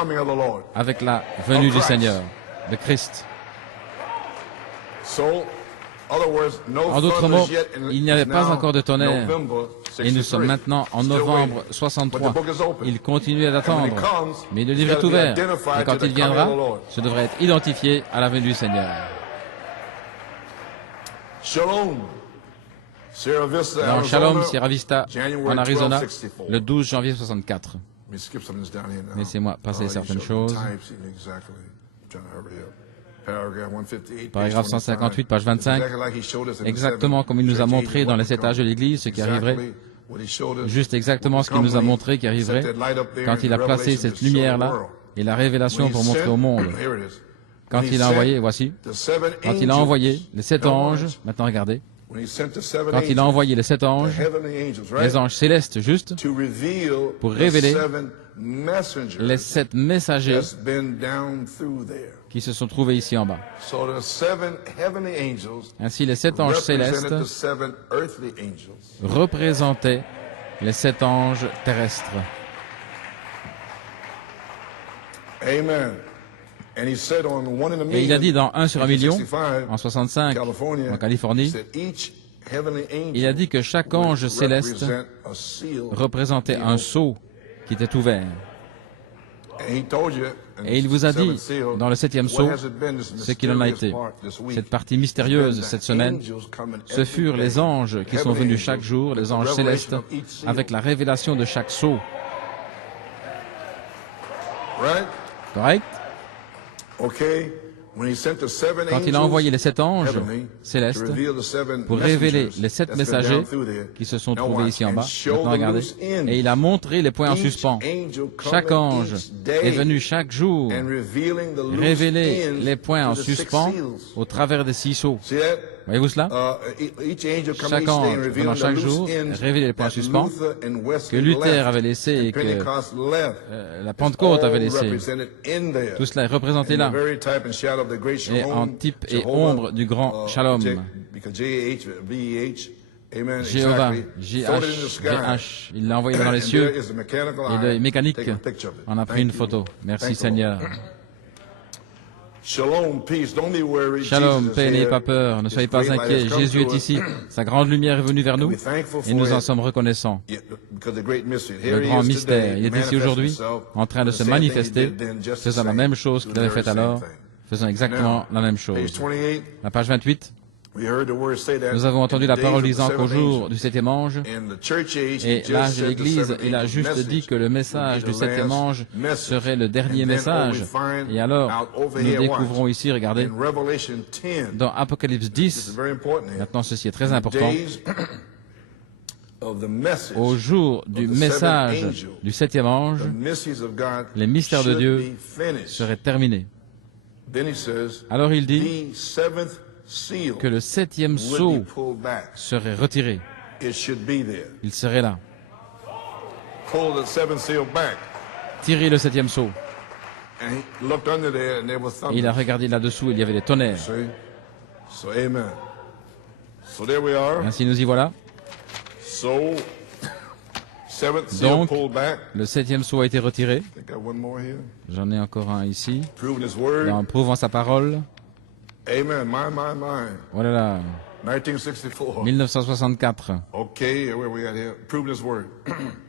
avec la venue du Seigneur, de Christ. En d'autres mots, il n'y avait pas encore de tonnerre, et nous sommes maintenant en novembre 63. Il continuait d'attendre, mais le livre est ouvert, et quand il viendra, ce devrait être identifié à la venue du Seigneur. Dans Shalom, Sierra Vista, en Arizona, le 12 janvier 64. Laissez-moi passer certaines choses. Paragraphe 158, page 25. Exactement comme il nous a montré dans les 7 âges de l'Église ce qui arriverait. Juste exactement ce qu'il nous a montré qui arriverait quand il a placé cette lumière-là et la révélation pour montrer au monde. Quand il a envoyé, voici, quand il a envoyé les 7 anges, maintenant regardez, quand il a envoyé les 7 anges, les anges célestes juste, pour révéler les 7 messagers qui se sont trouvés ici en bas. Ainsi, les 7 anges célestes représentaient les 7 anges terrestres. Et il a dit dans 1 sur 1 million, en 65, en Californie, il a dit que chaque ange céleste représentait un sceau qui était ouvert. Et il vous a dit, dans le 7e sceau, ce qu'il en a été. Cette partie mystérieuse, cette semaine, ce furent les anges qui sont venus chaque jour, les anges célestes, avec la révélation de chaque sceau. Correct? quand il a envoyé les 7 anges célestes pour révéler les 7 messagers qui se sont trouvés ici en bas, maintenant regardez, et il a montré les points en suspens. Chaque ange est venu chaque jour révéler les points en suspens au travers des 6 sceaux. Voyez-vous cela? Chaque ange, pendant chaque jour, révélait les points en suspens que Luther avait laissé et que la Pentecôte avait laissé. Tout cela est représenté là, et en type et ombre du grand Shalom. Jéhovah, J-H, il l'a envoyé dans les cieux, et l'œil mécanique en a pris une photo. Merci Seigneur. Shalom, paix, n'ayez pas peur, ne soyez pas inquiets. Jésus est ici, sa grande lumière est venue vers nous, et nous en sommes reconnaissants. Le grand mystère, il est ici aujourd'hui, en train de se manifester, faisant la même chose qu'il avait fait alors, faisant exactement la même chose. La page 28. Nous avons entendu la parole disant qu'au jour du 7e ange, et l'âge de l'Église, il a juste dit que le message du 7e ange serait le dernier message. Et alors, nous découvrons ici, regardez, dans Apocalypse 10, maintenant ceci est très important, au jour du message du 7e ange, les mystères de Dieu seraient terminés. Alors il dit que le 7e sceau serait retiré. Il serait là. Tirez le 7e sceau. Et il a regardé là-dessous, il y avait des tonnerres. Ainsi nous y voilà. Donc, le 7e sceau a été retiré. J'en ai encore un ici. En prouvant sa parole. Amen. Voilà là. 1964.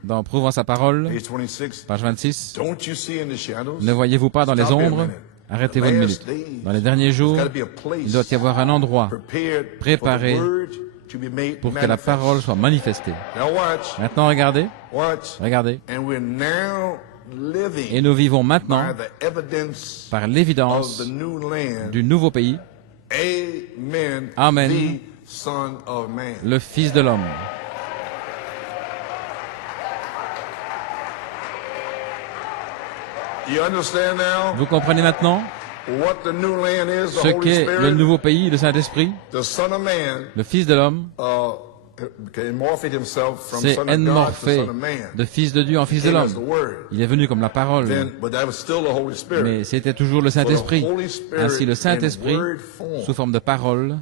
Dans Prouvant sa parole, page 26. Ne voyez-vous pas dans les ombres? Arrêtez-vous une minute. Dans les derniers jours, il doit y avoir un endroit préparé pour que la parole soit manifestée. Maintenant, regardez. Regardez. Et nous vivons maintenant par l'évidence du nouveau pays. Amen, le Fils de l'homme. Vous comprenez maintenant ce qu'est le nouveau pays, le Saint-Esprit, le Fils de l'homme. C'est enmorphé de Fils de Dieu en Fils de l'homme. Il est venu comme la parole, mais c'était toujours le Saint-Esprit. Ainsi le Saint-Esprit, sous forme de parole,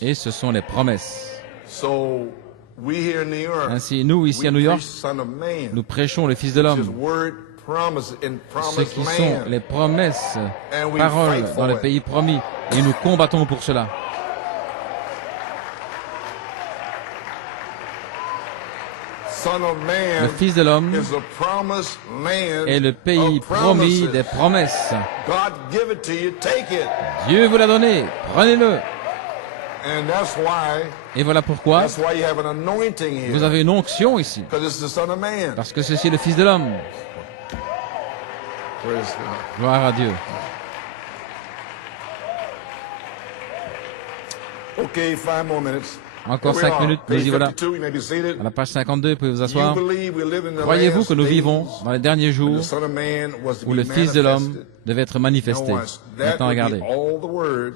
et ce sont les promesses. Ainsi, nous, ici à New York, nous prêchons le Fils de l'homme, ce qui sont les promesses, paroles dans le pays promis, et nous combattons pour cela. Le Fils de l'homme est le pays promis des promesses. Dieu vous l'a donné, prenez-le. Et voilà pourquoi vous avez une onction ici, parce que ceci est le Fils de l'homme. Gloire à Dieu. Encore 5 minutes, nous y voilà. À la page 52, vous pouvez vous asseoir. Croyez-vous que nous vivons dans les derniers jours où le Fils de l'homme devait être manifesté? Maintenant, regardez.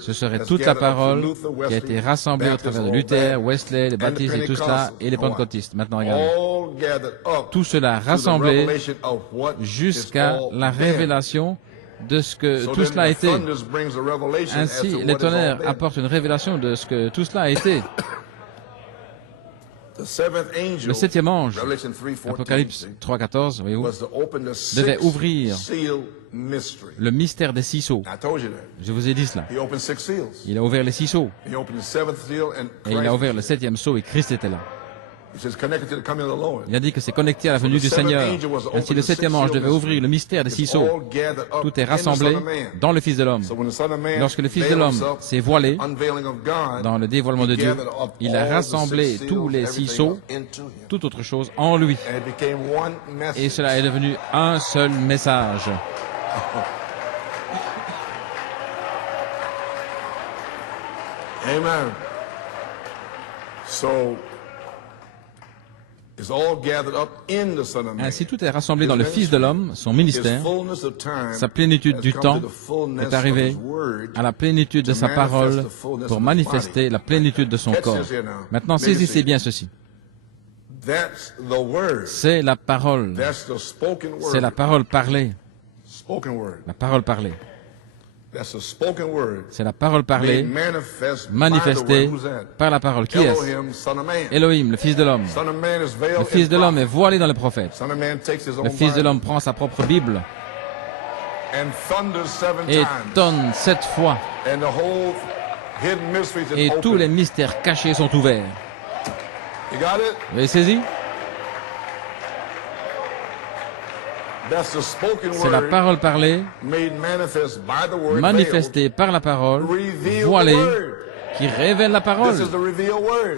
Ce serait toute la parole qui a été rassemblée au travers de Luther, Wesley, les baptistes et tout cela, et les pentecôtistes. Maintenant, regardez. Tout cela rassemblé jusqu'à la révélation de ce que tout cela a été. Ainsi, les tonnerres apportent une révélation de ce que tout cela a été. Le 7e ange, Apocalypse 3.14, voyez-vous, devait ouvrir le mystère des 6 sceaux. Je vous ai dit cela. Il a ouvert les 6 sceaux. Et il a ouvert le 7e sceau et Christ était là. Il a dit que c'est connecté à la venue du Seigneur. Ainsi, le 7e ange devait ouvrir le mystère des 6 sceaux. Tout est rassemblé dans le Fils de l'homme. Lorsque le Fils de l'homme s'est voilé dans le dévoilement de Dieu, il a rassemblé tous les 6 sceaux, toute autre chose, en lui. Et cela est devenu un seul message. Amen. So, it's all gathered up in the Son of Man. Ainsi, tout est rassemblé dans le Fils de l'homme, son ministère. Sa plénitude du temps est arrivée à la plénitude de sa parole pour manifester la plénitude de son corps. Maintenant, saisissez bien ceci. C'est la parole. C'est la parole parlée. La parole parlée. C'est la parole parlée, manifestée par la parole. Qui est-ce? Elohim, le Fils de l'homme. Le Fils de l'homme est voilé dans les prophètes. Le Fils de l'homme prend sa propre Bible et tonne 7 fois. Et tous les mystères cachés sont ouverts. Vous avez saisi? C'est la parole parlée, manifestée par la parole, voilée, qui révèle la parole.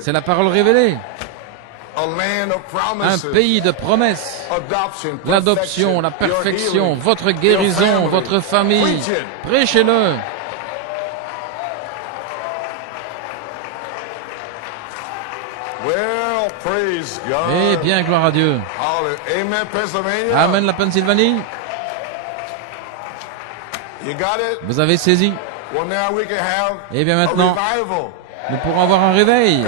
C'est la parole révélée. Un pays de promesses, l'adoption, la perfection, votre guérison, votre famille. Prêchez-le. Eh bien, gloire à Dieu. Amen, la Pennsylvanie. Vous avez saisi? Eh bien, maintenant, nous pourrons avoir un réveil.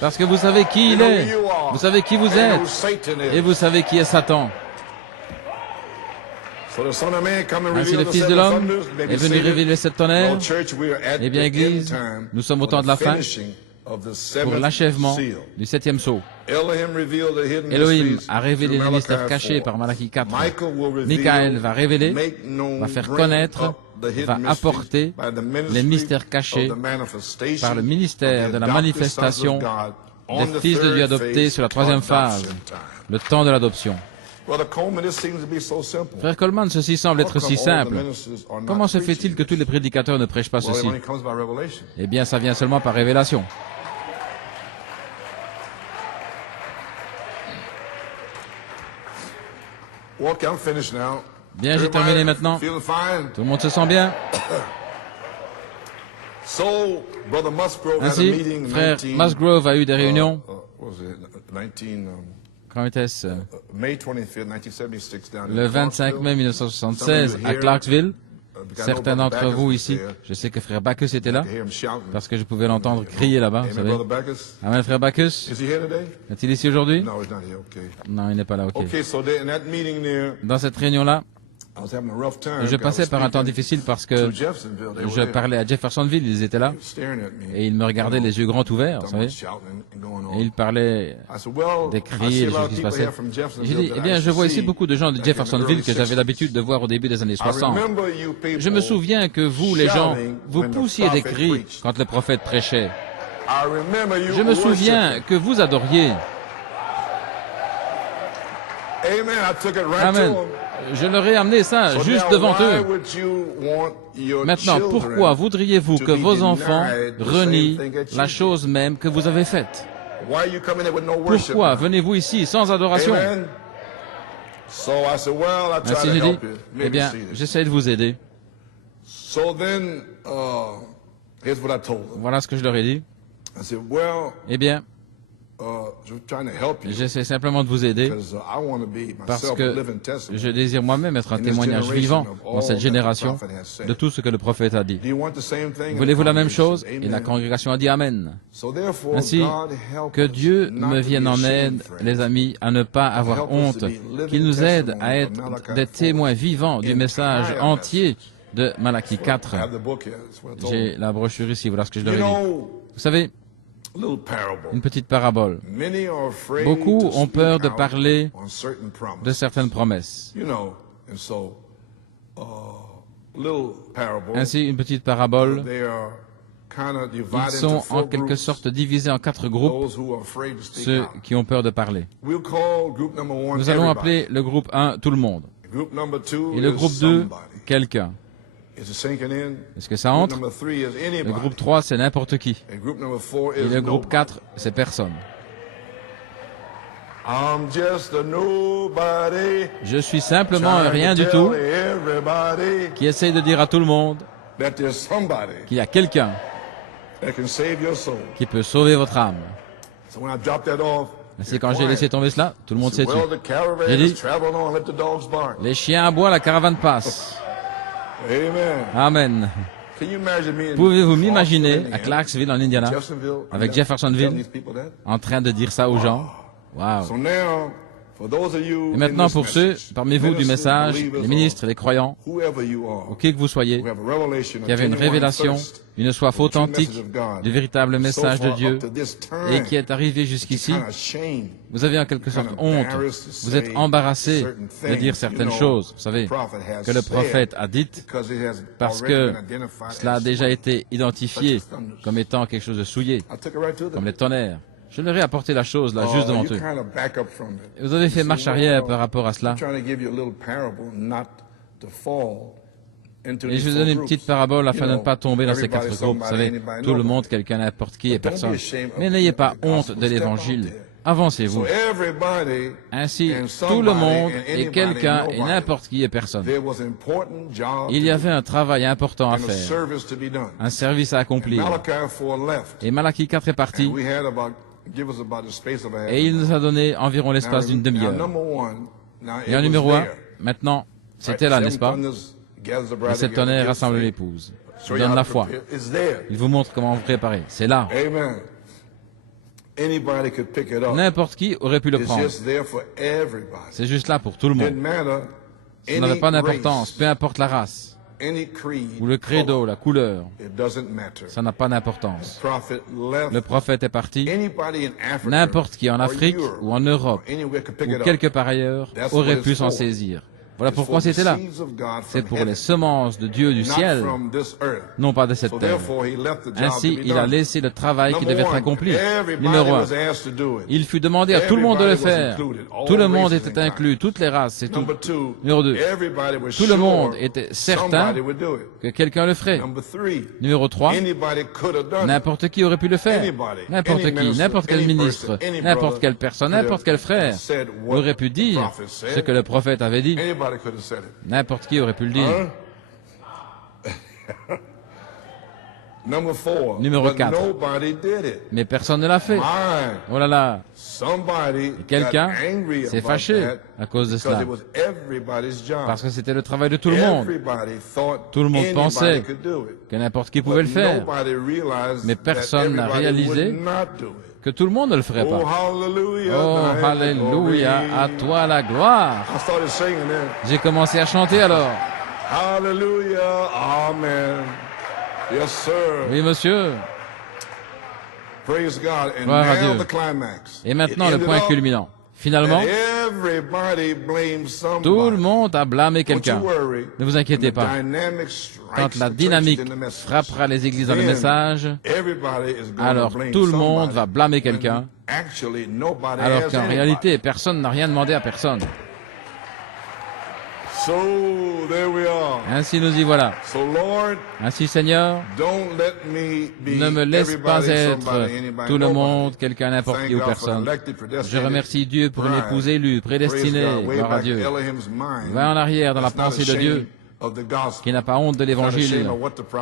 Parce que vous savez qui il est. Vous savez qui vous êtes. Et vous savez qui est Satan. Ainsi, le Fils de l'homme est venu révéler cette tonnerre. Eh bien, Église, nous sommes au temps de la fin, pour l'achèvement du 7e sceau. Elohim a révélé les mystères cachés par Malachie 4. Michael va révéler, va faire connaître, va apporter les mystères cachés par le ministère de la manifestation des fils de Dieu adoptés sur la 3e phase, le temps de l'adoption. Frère Coleman, ceci semble être si simple. Comment se fait-il que tous les prédicateurs ne prêchent pas ceci? Eh bien, ça vient seulement par révélation. Bien, j'ai terminé maintenant. Tout le monde se sent bien? Ainsi, frère Musgrove a eu des réunions. Quand était-ce? Le 25 mai 1976 à Clarksville. Certains d'entre vous ici, je sais que frère Bacchus était là, parce que je pouvais l'entendre crier là-bas, vous savez. Amen, frère Bacchus. Est-il ici aujourd'hui? Non, il n'est pas là, ok. Dans cette réunion-là, je passais par un temps difficile parce que je parlais à Jeffersonville, ils étaient là, et ils me regardaient les yeux grands ouverts, vous savez, et ils parlaient des cris, des choses qui se passaient. J'ai dit, eh bien, je vois ici beaucoup de gens de Jeffersonville que j'avais l'habitude de voir au début des années 60. Je me souviens que vous, les gens, vous poussiez des cris quand le prophète prêchait. Je me souviens que vous adoriez. Amen. Je leur ai amené ça juste devant eux. Maintenant, pourquoi voudriez-vous que vos enfants renient la chose même que vous avez faite? Pourquoi venez-vous ici sans adoration? Ainsi j'ai dit, eh bien, j'essaie de vous aider. Voilà ce que je leur ai dit. Eh bien, j'essaie simplement de vous aider parce que je désire moi-même être un témoignage vivant dans cette génération de tout ce que le prophète a dit. Voulez-vous la même chose? Et la congrégation a dit Amen. Ainsi, que Dieu me vienne en aide, les amis, à ne pas avoir honte, qu'il nous aide à être des témoins vivants du message entier de Malachie 4. J'ai la brochure ici, voilà ce que je leur ai dit. Vous savez, une petite parabole. Beaucoup ont peur de parler de certaines promesses. Ainsi, une petite parabole, ils sont en quelque sorte divisés en 4 groupes, ceux qui ont peur de parler. Nous allons appeler le groupe 1 tout le monde. Et le groupe 2, quelqu'un. Est-ce que ça entre? Le groupe 3, c'est n'importe qui. Et le groupe 4, c'est personne. Je suis simplement un rien du tout qui essaye de dire à tout le monde qu'il y a quelqu'un. qui peut sauver votre âme. C'est quand j'ai laissé tomber cela, tout le monde s'est tué. J'ai dit, les chiens aboient, la caravane passe. Amen. Pouvez-vous m'imaginer à Clarksville, en Indiana, avec Jeffersonville, en train de dire ça aux gens? Wow. Et maintenant, pour ceux parmi vous du message, les ministres, les croyants, ou qui que vous soyez, qui avez une révélation, une soif authentique du véritable message de Dieu et qui est arrivé jusqu'ici, vous avez en quelque sorte honte, vous êtes embarrassé de dire certaines choses, vous savez, que le prophète a dites, parce que cela a déjà été identifié comme étant quelque chose de souillé, comme les tonnerres. Je leur ai apporté la chose là, juste devant eux. Et vous avez fait marche arrière par rapport à cela. Et je vous donne une petite parabole afin de ne pas tomber dans ces quatre groupes. Vous savez, tout le monde, quelqu'un, n'importe qui et personne. Mais n'ayez pas honte de l'Évangile. Avancez-vous. Ainsi, tout le monde est quelqu'un et n'importe qui est personne. Il y avait un travail important à faire, un service à accomplir. Et Malachie 4 est parti. Et il nous a donné environ l'espace d'une demi-heure. Et en numéro 1, maintenant, c'était là, n'est-ce pas? Et cet tonnerre rassemble l'épouse. Il donne la foi. Il vous montre comment vous préparer. C'est là. N'importe qui aurait pu le prendre. C'est juste là pour tout le monde. Ça n'avait pas d'importance, peu importe la race, ou le credo, la couleur. Ça n'a pas d'importance. Le prophète est parti. N'importe qui en Afrique ou en Europe ou quelque part ailleurs aurait pu s'en saisir. Voilà pourquoi c'était là. C'est pour les semences de Dieu du ciel, non pas de cette terre. Ainsi, il a laissé le travail qui devait être accompli. Numéro 1, il fut demandé à tout le monde de le faire. Tout le monde était inclus, toutes les races, c'est tout. Numéro 2, tout le monde était certain que quelqu'un le ferait. Numéro 3, n'importe qui aurait pu le faire. N'importe qui, n'importe quel ministre, n'importe quelle personne, n'importe quel frère aurait pu dire ce que le prophète avait dit. N'importe qui aurait pu le dire. Numéro 4. Mais personne ne l'a fait. Oh là là. Quelqu'un s'est fâché à cause de cela. Parce que c'était le travail de tout le monde. Tout le monde pensait que n'importe qui pouvait le faire. Mais personne n'a réalisé que tout le monde ne le ferait pas. Oh, alléluia, à toi la gloire. J'ai commencé à chanter alors. Hallelujah, amen. Yes, sir. Oui, monsieur. Praise God. And Gloire à now Dieu. the climax. Et maintenant, le point culminant. Finalement, tout le monde a blâmé quelqu'un. Ne vous inquiétez pas. Quand la dynamique frappera les églises dans le message, alors tout le monde va blâmer quelqu'un, alors qu'en réalité, personne n'a rien demandé à personne. Ainsi nous y voilà. Ainsi Seigneur, ne me laisse pas être tout le monde, quelqu'un, n'importe qui ou personne. Je remercie Dieu pour une épouse élue, prédestinée, gloire à Dieu. Va en arrière dans la pensée de Dieu, qui n'a pas honte de l'Évangile,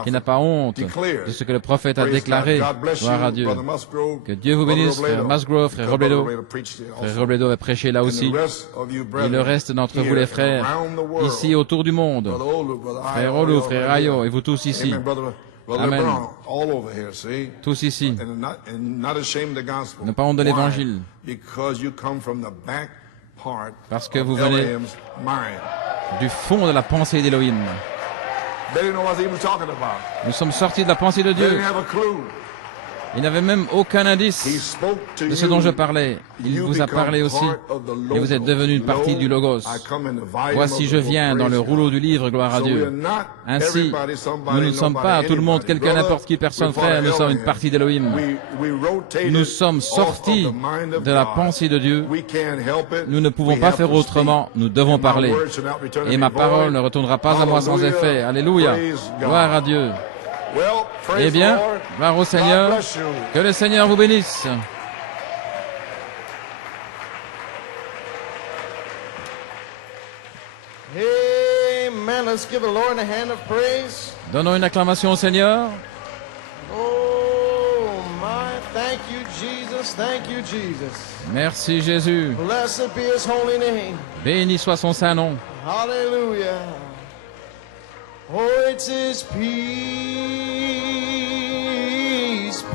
qui n'a pas honte de ce que le prophète a déclaré, gloire à Dieu. Que Dieu vous bénisse, frère Musgrove, frère Robledo. Frère Robledo a prêché là aussi. Et le reste d'entre vous les frères, ici autour du monde. Frère Olu, frère Ayo, et vous tous ici. Amen. Tous ici. Ne pas honte de l'Évangile. Parce que vous venez du fond de la pensée d'Élohim. Nous sommes sortis de la pensée de Dieu. Il n'avait même aucun indice de ce dont je parlais. Il vous a parlé aussi, et vous êtes devenu une partie du Logos. Voici, je viens dans le rouleau du livre, gloire à Dieu. Ainsi, nous ne sommes pas tout le monde, quelqu'un, n'importe qui, personne, frère, nous sommes une partie d'Élohim. Nous sommes sortis de la pensée de Dieu. Nous ne pouvons pas faire autrement, nous devons parler. Et ma parole ne retournera pas à moi sans effet. Alléluia. Gloire à Dieu. Eh bien, gloire au Seigneur, que le Seigneur vous bénisse. Amen. Let's give the Lord a hand of praise. Donnons une acclamation au Seigneur. Oh, Merci Jésus. Béni soit son saint nom. Hallelujah. Oh, it is peace,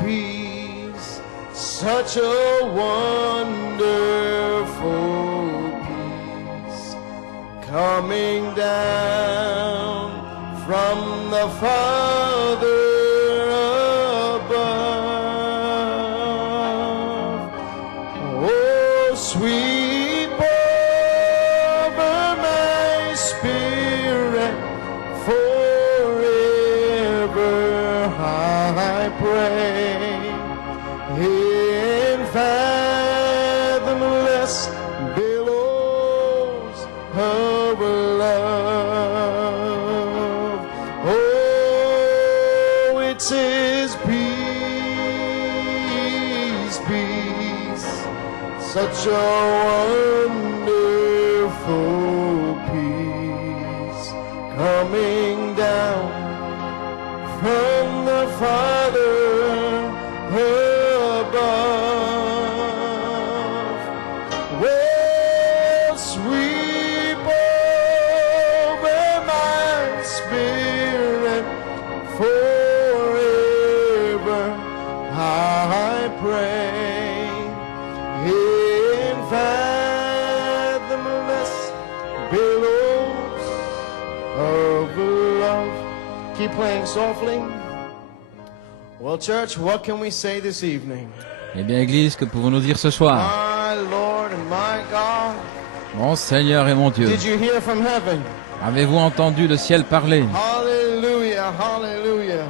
peace, such a wonderful peace, coming down from the Father above. Oh, sweet over my spirit, forever I pray, in fathomless billows of love. Oh, it's His peace, peace, such a wonderful peace, coming down from the Father above. Well, sweep over my spirit, forever I pray, in fathomless billows of love. Keep playing softly. Well, church, what can we say this evening? Eh bien, Église, que pouvons-nous dire ce soir? My Lord and my God. Mon Seigneur et mon Dieu, Did you hear from heaven? avez-vous entendu le ciel parler? Hallelujah, hallelujah.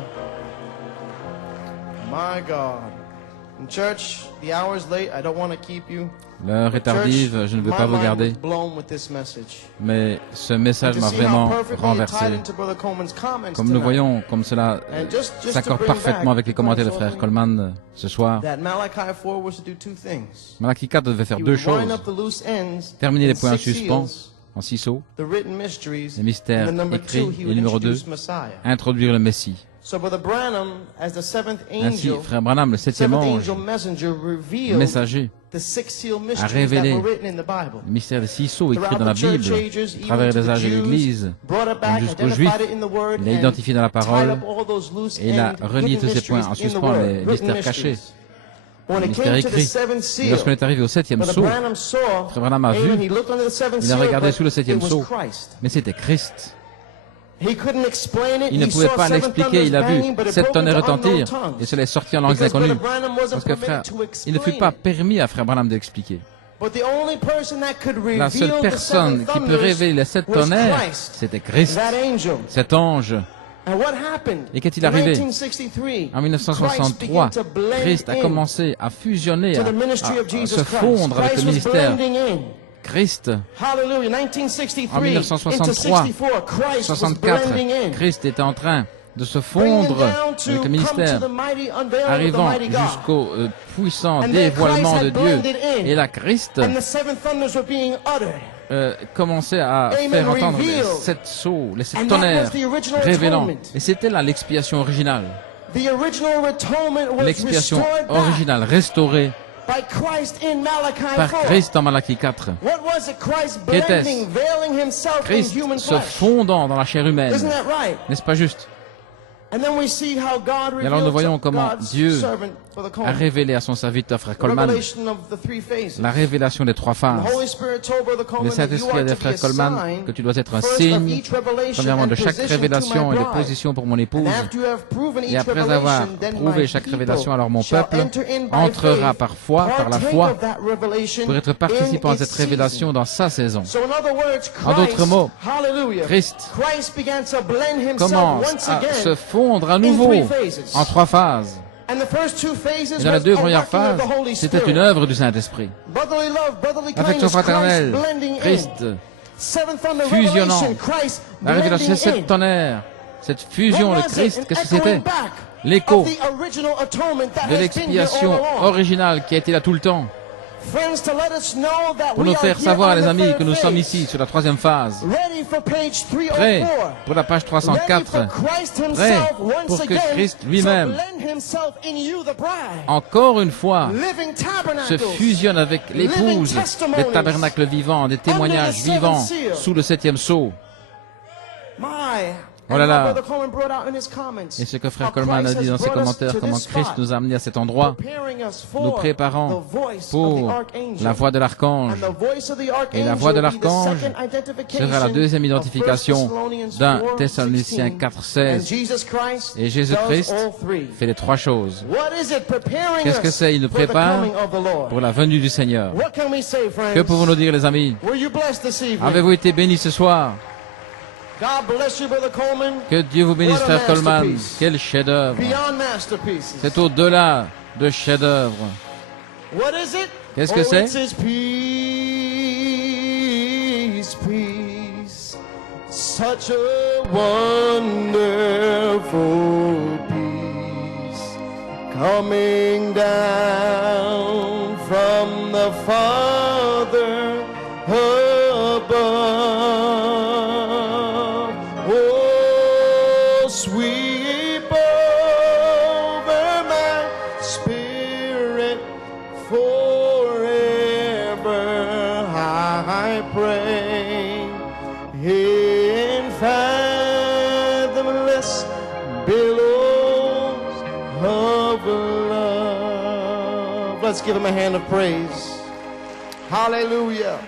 My God. And church, the hour is late. I don't want to keep you. L'heure est tardive, je ne veux pas vous garder, mais ce message m'a vraiment renversé. Comme nous voyons, comme cela s'accorde parfaitement avec les commentaires de frère Coleman ce soir, Malachie 4 devait faire deux choses: terminer les points en suspens en 6 sauts, les mystères écrits, et numéro 2, introduire le Messie. Ainsi, frère Branham, le septième ange, le messager, a révélé le mystère des 6 sceaux écrits dans la Bible, à travers les âges de l'Église, jusqu'aux Juifs. Il a identifié dans la parole et il a relié tous ces points en suspens, les mystères cachés, les mystères écrits. Et lorsqu'on est arrivé au 7e sceau, frère Branham a vu, il a regardé sous le 7e sceau, mais c'était Christ. Il ne pouvait pas l'expliquer, il a vu 7 tonnerres retentir et cela est sorti en langue inconnue. Parce que frère, il ne fut pas permis à frère Branham d'expliquer. La seule personne qui peut révéler les 7 tonnerres, c'était Christ, cet ange. Et qu'est-il arrivé? En 1963, Christ a commencé à fusionner, à se fondre avec le ministère. Christ, en 1963-64, Christ était en train de se fondre avec le ministère, arrivant jusqu'au puissant dévoilement de Dieu. Et là, Christ commençait à faire entendre les 7 sceaux, les 7 tonnerres révélant. Et c'était là l'expiation originale. L'expiation originale restaurée par Christ en Malachie 4. Qu'était-ce? Christ se fondant dans la chair humaine. N'est-ce pas juste? Et alors nous voyons comment Dieu a révélé à son serviteur frère Coleman la révélation des 3 phases. Le Saint-Esprit a dit à frère Coleman que tu dois être un signe, premièrement de chaque révélation et de position pour mon épouse. Et après avoir prouvé chaque révélation, alors mon peuple entrera par la foi, pour être participant à cette révélation dans sa saison. En d'autres mots, Christ commence à se fondre à nouveau en 3 phases. Et dans les 2 premières phases, c'était une œuvre du Saint-Esprit. Affection fraternelle, Christ, fusionnant, la révélation des 7 tonnerres, cette fusion de Christ, qu'est-ce que c'était? L'écho de l'expiation originale qui a été là tout le temps. pour nous faire savoir, les amis, que nous sommes ici sur la troisième phase, prêts pour la page 304, prêts pour que Christ lui-même, encore une fois, se fusionne avec l'épouse, des tabernacles vivants, des témoignages vivants, sous le 7e sceau. Oh là là. Et ce que Frère Coleman a dit dans ses commentaires, comment Christ nous a amenés à cet endroit, nous préparant pour la voix de l'archange. Et la voix de l'archange sera la deuxième identification d'un Thessaloniciens 4,16. Et Jésus-Christ fait les trois choses. Qu'est-ce que c'est? Il nous prépare pour la venue du Seigneur. Que pouvons-nous dire, les amis? Avez-vous été bénis ce soir? Que Dieu vous bénisse, Frère Coleman. Quel chef-d'œuvre. C'est au-delà de chef-d'œuvre. Qu'est-ce que c'est? Such a wonderful peace coming down from the Father above. Sweep over my spirit forever, I pray, in fathomless billows of love. Let's give him a hand of praise. Hallelujah.